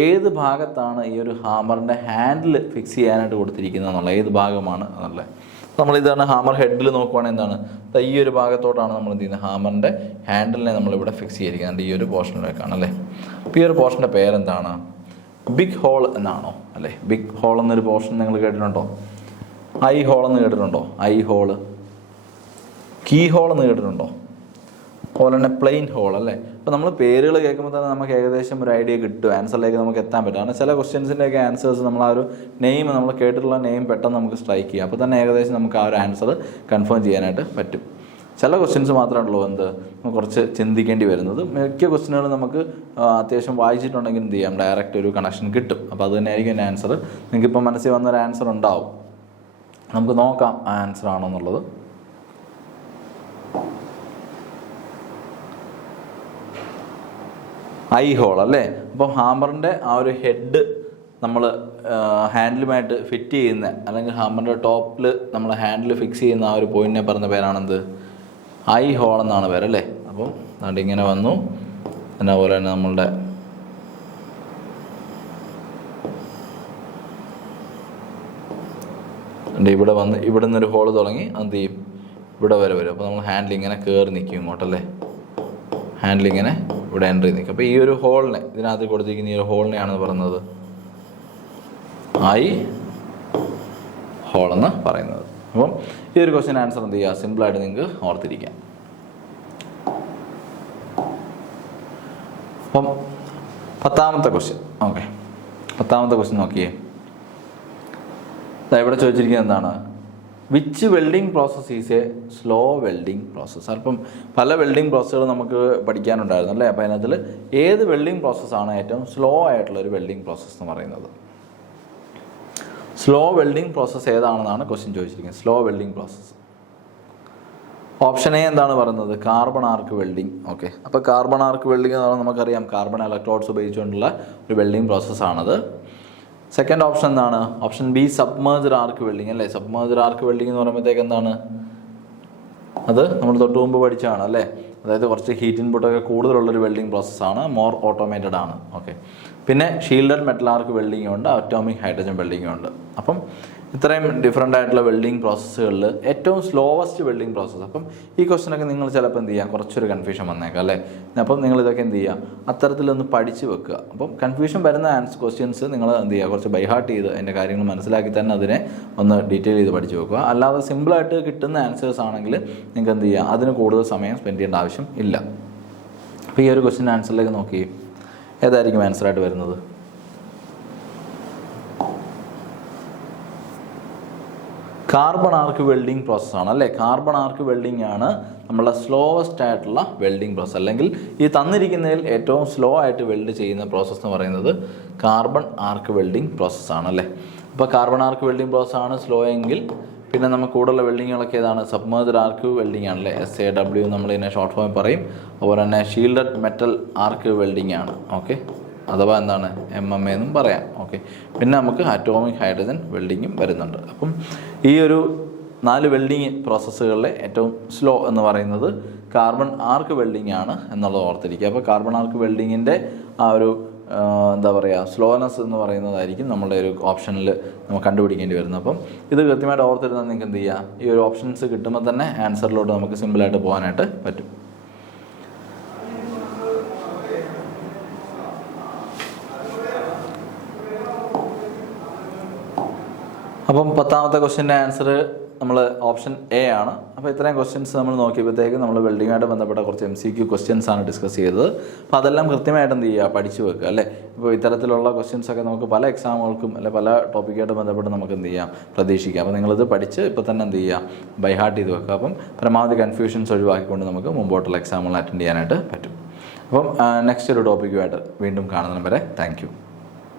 ഏത് ഭാഗത്താണ് ഈ ഒരു ഹാമറിൻ്റെ ഹാൻഡിൽ ഫിക്സ് ചെയ്യാനായിട്ട് കൊടുത്തിരിക്കുന്നത് എന്നുള്ള, ഏത് ഭാഗമാണ് എന്നുള്ളത്. നമ്മളിതാണ് ഹാമർ ഹെഡിൽ നോക്കുവാണെങ്കിൽ എന്താണ്? ഈ ഒരു ഭാഗത്തോട്ടാണ് നമ്മൾ എന്ത് ചെയ്യുന്നത്? ഹാമറിൻ്റെ ഹാൻഡിലിനെ നമ്മളിവിടെ ഫിക്സ് ചെയ്തിരിക്കുന്നത് ഈ ഒരു പോർഷനിലേക്കാണ് അല്ലേ. അപ്പോൾ ഈ ഒരു പോർഷൻ്റെ പേരെന്താണ്? ബിഗ് ഹോൾ എന്നാണോ അല്ലേ. ബിഗ് ഹോൾ എന്നൊരു പോർഷൻ നിങ്ങൾ കേട്ടിട്ടുണ്ടോ? ഐ ഹോൾ എന്ന് കേട്ടിട്ടുണ്ടോ? Eye hole. കീ ഹോൾ എന്ന് കേട്ടിട്ടുണ്ടോ? അതുപോലെ തന്നെ പ്ലെയിൻ ഹോൾ അല്ലേ. അപ്പോൾ നമ്മൾ പേരുകൾ കേൾക്കുമ്പോൾ തന്നെ നമുക്ക് ഏകദേശം ഒരു ഐഡിയ കിട്ടും, ആൻസറിലേക്ക് നമുക്ക് എത്താൻ പറ്റും. കാരണം ചില ക്വസ്റ്റ്യൻസിൻ്റെയൊക്കെ ആൻസേഴ്സ് നമ്മൾ ആ ഒരു നെയിം, നമ്മൾ കേട്ടിട്ടുള്ള നെയിം പെട്ടെന്ന് നമുക്ക് സ്ട്രൈക്ക് ചെയ്യാം. അപ്പോൾ തന്നെ ഏകദേശം നമുക്ക് ആ ഒരു ആൻസർ കൺഫേം ചെയ്യാനായിട്ട് പറ്റും. ചില ക്വസ്റ്റ്യൻസ് മാത്രമാണല്ലോ നമുക്ക് കുറച്ച് ചിന്തിക്കേണ്ടി വരുന്നത്. മിക്ക ക്വസ്റ്റ്യനുകൾ നമുക്ക് അത്യാവശ്യം വായിച്ചിട്ടുണ്ടെങ്കിൽ എന്ത് ചെയ്യാം, ഡയറക്റ്റ് ഒരു കണക്ഷൻ കിട്ടും. അപ്പോൾ അത് തന്നെയായിരിക്കും എൻ്റെ ആൻസർ. നിങ്ങൾക്കിപ്പോൾ മനസ്സിൽ വന്നൊരു ആൻസർ ഉണ്ടാവും. നമുക്ക് നോക്കാം ആ ആൻസർ ആണോ എന്നുള്ളത്. ഐ ഹോൾ അല്ലേ. അപ്പോൾ ഹാമറിൻ്റെ ആ ഒരു ഹെഡ് നമ്മൾ ഹാൻഡിലുമായിട്ട് ഫിറ്റ് ചെയ്യുന്ന, അല്ലെങ്കിൽ ഹാമറിൻ്റെ ടോപ്പിൽ നമ്മൾ ഹാൻഡിൽ ഫിക്സ് ചെയ്യുന്ന ആ ഒരു പോയിന്റിനെ പറഞ്ഞ പേരാണെന്ത്, ഐ ഹോൾ എന്നാണ് പേരല്ലേ. അപ്പോൾ അതിങ്ങനെ വന്നു. അതുപോലെ തന്നെ നമ്മളുടെ ഇവിടെ വന്ന് ഇവിടെ നിന്നൊരു ഹോൾ തുടങ്ങി എന്ത് ചെയ്യും, ഇവിടെ വരെ വരും. അപ്പോൾ നമ്മൾ ഹാൻഡിൽ ഇങ്ങനെ കയറി നിൽക്കും ഇങ്ങോട്ടല്ലേ, ഹാൻഡിൽ ഇങ്ങനെ ഇവിടെ എൻട്രി നിൽക്കും. അപ്പോൾ ഈ ഒരു ഹോളിനെ, ഇതിനകത്ത് കൊടുത്തിരിക്കുന്ന ഈ ഒരു ഹോളിനെയാണെന്ന് പറയുന്നത് ഐ ഹോൾ എന്ന് പറയുന്നത്. അപ്പം ഈ ഒരു ക്വസ്റ്റ്യൻ ആൻസർ എന്ത് ചെയ്യുക, സിമ്പിളായിട്ട് നിങ്ങൾക്ക് ഓർത്തിരിക്കാം. അപ്പം 10ാമത്തെ ക്വസ്റ്റ്യൻ. ഓക്കെ, 10ാമത്തെ ക്വസ്റ്റ്യൻ നോക്കിയേ. ഇവിടെ ചോദിച്ചിരിക്കുന്നത് എന്താണ്, which welding process is A slow welding process. അപ്പം പല വെൽഡിംഗ് പ്രോസസ്സുകൾ നമുക്ക് പഠിക്കാനുണ്ടായിരുന്നു അല്ലേ. അപ്പോൾ അതിനകത്തിൽ ഏത് വെൽഡിംഗ് പ്രോസസ്സാണ് ഏറ്റവും സ്ലോ ആയിട്ടുള്ള ഒരു വെൽഡിംഗ് പ്രോസസ്സ് എന്ന് പറയുന്നത്? സ്ലോ വെൽഡിംഗ് പ്രോസസ്സ് ഏതാണെന്നാണ് ക്വസ്റ്റ്യൻ ചോദിച്ചിരിക്കുന്നത്. Slow welding process option A എന്താണ് പറയുന്നത്, കാർബൺ ആർക്ക് വെൽഡിംഗ്. ഓക്കെ, അപ്പോൾ കാർബൺ ആർക്ക് വെൽഡിംഗ് എന്ന് പറഞ്ഞാൽ നമുക്കറിയാം കാർബൺ ഇലക്ട്രോഡ്സ് ഉപയോഗിച്ചുകൊണ്ടുള്ള ഒരു വെൽഡിംഗ് പ്രോസസ്സാണത്. സെക്കൻഡ് ഓപ്ഷൻ എന്താണ്, option B submerged arc welding അല്ലേ. സബ്മേർജ്ഡ് ആർക്ക് വെൽഡിംഗ് എന്ന് പറയുമ്പോഴത്തേക്ക് എന്താണ്, അത് നമ്മൾ തൊട്ട് മുമ്പ് പഠിച്ചതാണ് അല്ലേ. അതായത് കുറച്ച് ഹീറ്റ് ഇൻപുട്ടൊക്കെ കൂടുതലുള്ളൊരു വെൽഡിംഗ് പ്രോസസ്സാണ്, മോർ ഓട്ടോമേറ്റഡ് ആണ്. ഓക്കെ, പിന്നെ ഷീൽഡഡ് മെറ്റൽ ആർക്ക് വെൽഡിംഗ് ഉണ്ട്, അറ്റോമിക് ഹൈഡ്രജൻ വെൽഡിംഗ് ഉണ്ട്. അപ്പം ഇത്രയും ഡിഫറെൻ്റ് ആയിട്ടുള്ള വെൽഡിംഗ് പ്രോസസ്സുകളിൽ ഏറ്റവും സ്ലോവസ്റ്റ് വെൽഡിംഗ് പ്രോസസ്സ്. അപ്പം ഈ ക്വസ്റ്റ്യനൊക്കെ നിങ്ങൾ ചിലപ്പോൾ എന്ത് ചെയ്യുക, കുറച്ചൊരു കൺഫ്യൂഷൻ വന്നേക്കാം അല്ലേ. അപ്പം നിങ്ങളിതൊക്കെ എന്ത് ചെയ്യുക, അത്തരത്തിലൊന്ന് പഠിച്ച് വെക്കുക. അപ്പം കൺഫ്യൂഷൻ വരുന്ന ക്വസ്റ്റ്യൻസ് നിങ്ങൾ എന്ത് ചെയ്യുക, കുറച്ച് ബൈഹാർട്ട് ചെയ്ത് അതിൻ്റെ കാര്യങ്ങൾ മനസ്സിലാക്കി തന്നെ അതിനെ ഒന്ന് ഡീറ്റെയിൽ ചെയ്ത് പഠിച്ച് വെക്കുക. അല്ലാതെ സിമ്പിളായിട്ട് കിട്ടുന്ന ആൻസേഴ്സ് ആണെങ്കിൽ നിങ്ങൾക്ക് എന്ത് ചെയ്യുക, അതിന് കൂടുതൽ സമയം സ്പെൻഡ് ചെയ്യേണ്ട ആവശ്യം ഇല്ല. അപ്പോൾ ഈ ഒരു ക്വസ്റ്റ്യൻ ആൻസറിലേക്ക് നോക്കി, ഏതായിരിക്കും ആൻസറായിട്ട് വരുന്നത്? കാർബൺ ആർക്ക് വെൽഡിംഗ് പ്രോസസ്സാണ് അല്ലേ. കാർബൺ ആർക്ക് വെൽഡിംഗ് ആണ് നമ്മളെ സ്ലോവസ്റ്റ് ആയിട്ടുള്ള വെൽഡിംഗ് പ്രോസസ്സ്, അല്ലെങ്കിൽ ഈ തന്നിരിക്കുന്നതിൽ ഏറ്റവും സ്ലോ ആയിട്ട് വെൽഡ് ചെയ്യുന്ന പ്രോസസ്സ് എന്ന് പറയുന്നത് കാർബൺ ആർക്ക് വെൽഡിംഗ് പ്രോസസ്സാണ് അല്ലേ. അപ്പോൾ കാർബൺ ആർക്ക് വെൽഡിംഗ് പ്രോസസ്സാണ് സ്ലോ എങ്കിൽ പിന്നെ നമുക്ക് കൂടുതലുള്ള വെൽഡിങ്ങുകളൊക്കെ ഏതാണ്, സബ്മേർജ്ഡ് ആർക്ക് വെൽഡിംഗ് ആണല്ലേ, SAW നമ്മളിതിനെ ഷോർട്ട് ഫോം പറയും. അതുപോലെ തന്നെ ഷീൽഡഡ് മെറ്റൽ ആർക്ക് വെൽഡിംഗ് ആണ്. ഓക്കെ, അഥവാ എന്താണ് MMA എന്നും പറയാം. ഓക്കെ, പിന്നെ നമുക്ക് അറ്റോമിക് ഹൈഡ്രജൻ വെൽഡിങ്ങും വരുന്നുണ്ട്. അപ്പം ഈ ഒരു 4 വെൽഡിങ് പ്രോസസ്സുകളിലെ ഏറ്റവും സ്ലോ എന്ന് പറയുന്നത് കാർബൺ ആർക്ക് വെൽഡിംഗ് ആണ് എന്നുള്ളത് ഓർത്തിരിക്കുക. അപ്പോൾ കാർബൺ ആർക്ക് വെൽഡിങ്ങിൻ്റെ ആ ഒരു എന്താ പറയുക, സ്ലോനെസ് എന്ന് പറയുന്നതായിരിക്കും നമ്മളുടെ ഒരു ഓപ്ഷനിൽ നമുക്ക് കണ്ടുപിടിക്കേണ്ടി വരുന്നത്. അപ്പം ഇത് കൃത്യമായിട്ട് ഓർത്തിരുന്നാൽ നിങ്ങൾക്ക് എന്ത് ചെയ്യുക, ഈ ഒരു ഓപ്ഷൻസ് കിട്ടുമ്പോൾ തന്നെ ആൻസറിലോട്ട് നമുക്ക് സിമ്പിളായിട്ട് പോകാനായിട്ട് പറ്റും. അപ്പം 10ാമത്തെ ക്വസ്റ്റ്യൻ്റെ ആൻസർ നമ്മൾ ഓപ്ഷൻ എ ആണ്. അപ്പോൾ ഇത്രയും ക്വസ്റ്റ്യൻസ് നമ്മൾ നോക്കിയപ്പോഴത്തേക്ക് നമ്മൾ വെൽഡിങ്ങായിട്ട് ബന്ധപ്പെട്ട കുറച്ച് MCQ ക്വസ്റ്റ്യൻസ് ആണ് ഡിസ്കസ് ചെയ്തത്. അപ്പോൾ അതെല്ലാം കൃത്യമായിട്ട് എന്ത് ചെയ്യുക, പഠിച്ചു വെക്കുക അല്ലേ. ഇപ്പോൾ ഇത്തരത്തിലുള്ള ക്വസ്റ്റ്യൻസൊക്കെ നമുക്ക് പല എക്സാമുകൾക്കും അല്ലെ പല ടോപ്പിക്കായിട്ട് ബന്ധപ്പെട്ട് നമുക്ക് എന്ത് ചെയ്യാം, പ്രതീക്ഷിക്കാം. അപ്പോൾ നിങ്ങളിത് പഠിച്ച് ഇപ്പോൾ തന്നെ എന്ത് ചെയ്യുക, ബൈഹാർട്ട് ചെയ്ത് വെക്കുക. അപ്പം പരമാവധി കൺഫ്യൂഷൻസ് ഒഴിവാക്കിക്കൊണ്ട് നമുക്ക് മുമ്പോട്ടുള്ള എക്സാമുകൾ അറ്റൻഡ് ചെയ്യാനായിട്ട് പറ്റും. അപ്പം നെക്സ്റ്റ് ഒരു ടോപ്പിക്കുമായിട്ട് വീണ്ടും കാണുന്നതിന് വരെ താങ്ക് യു.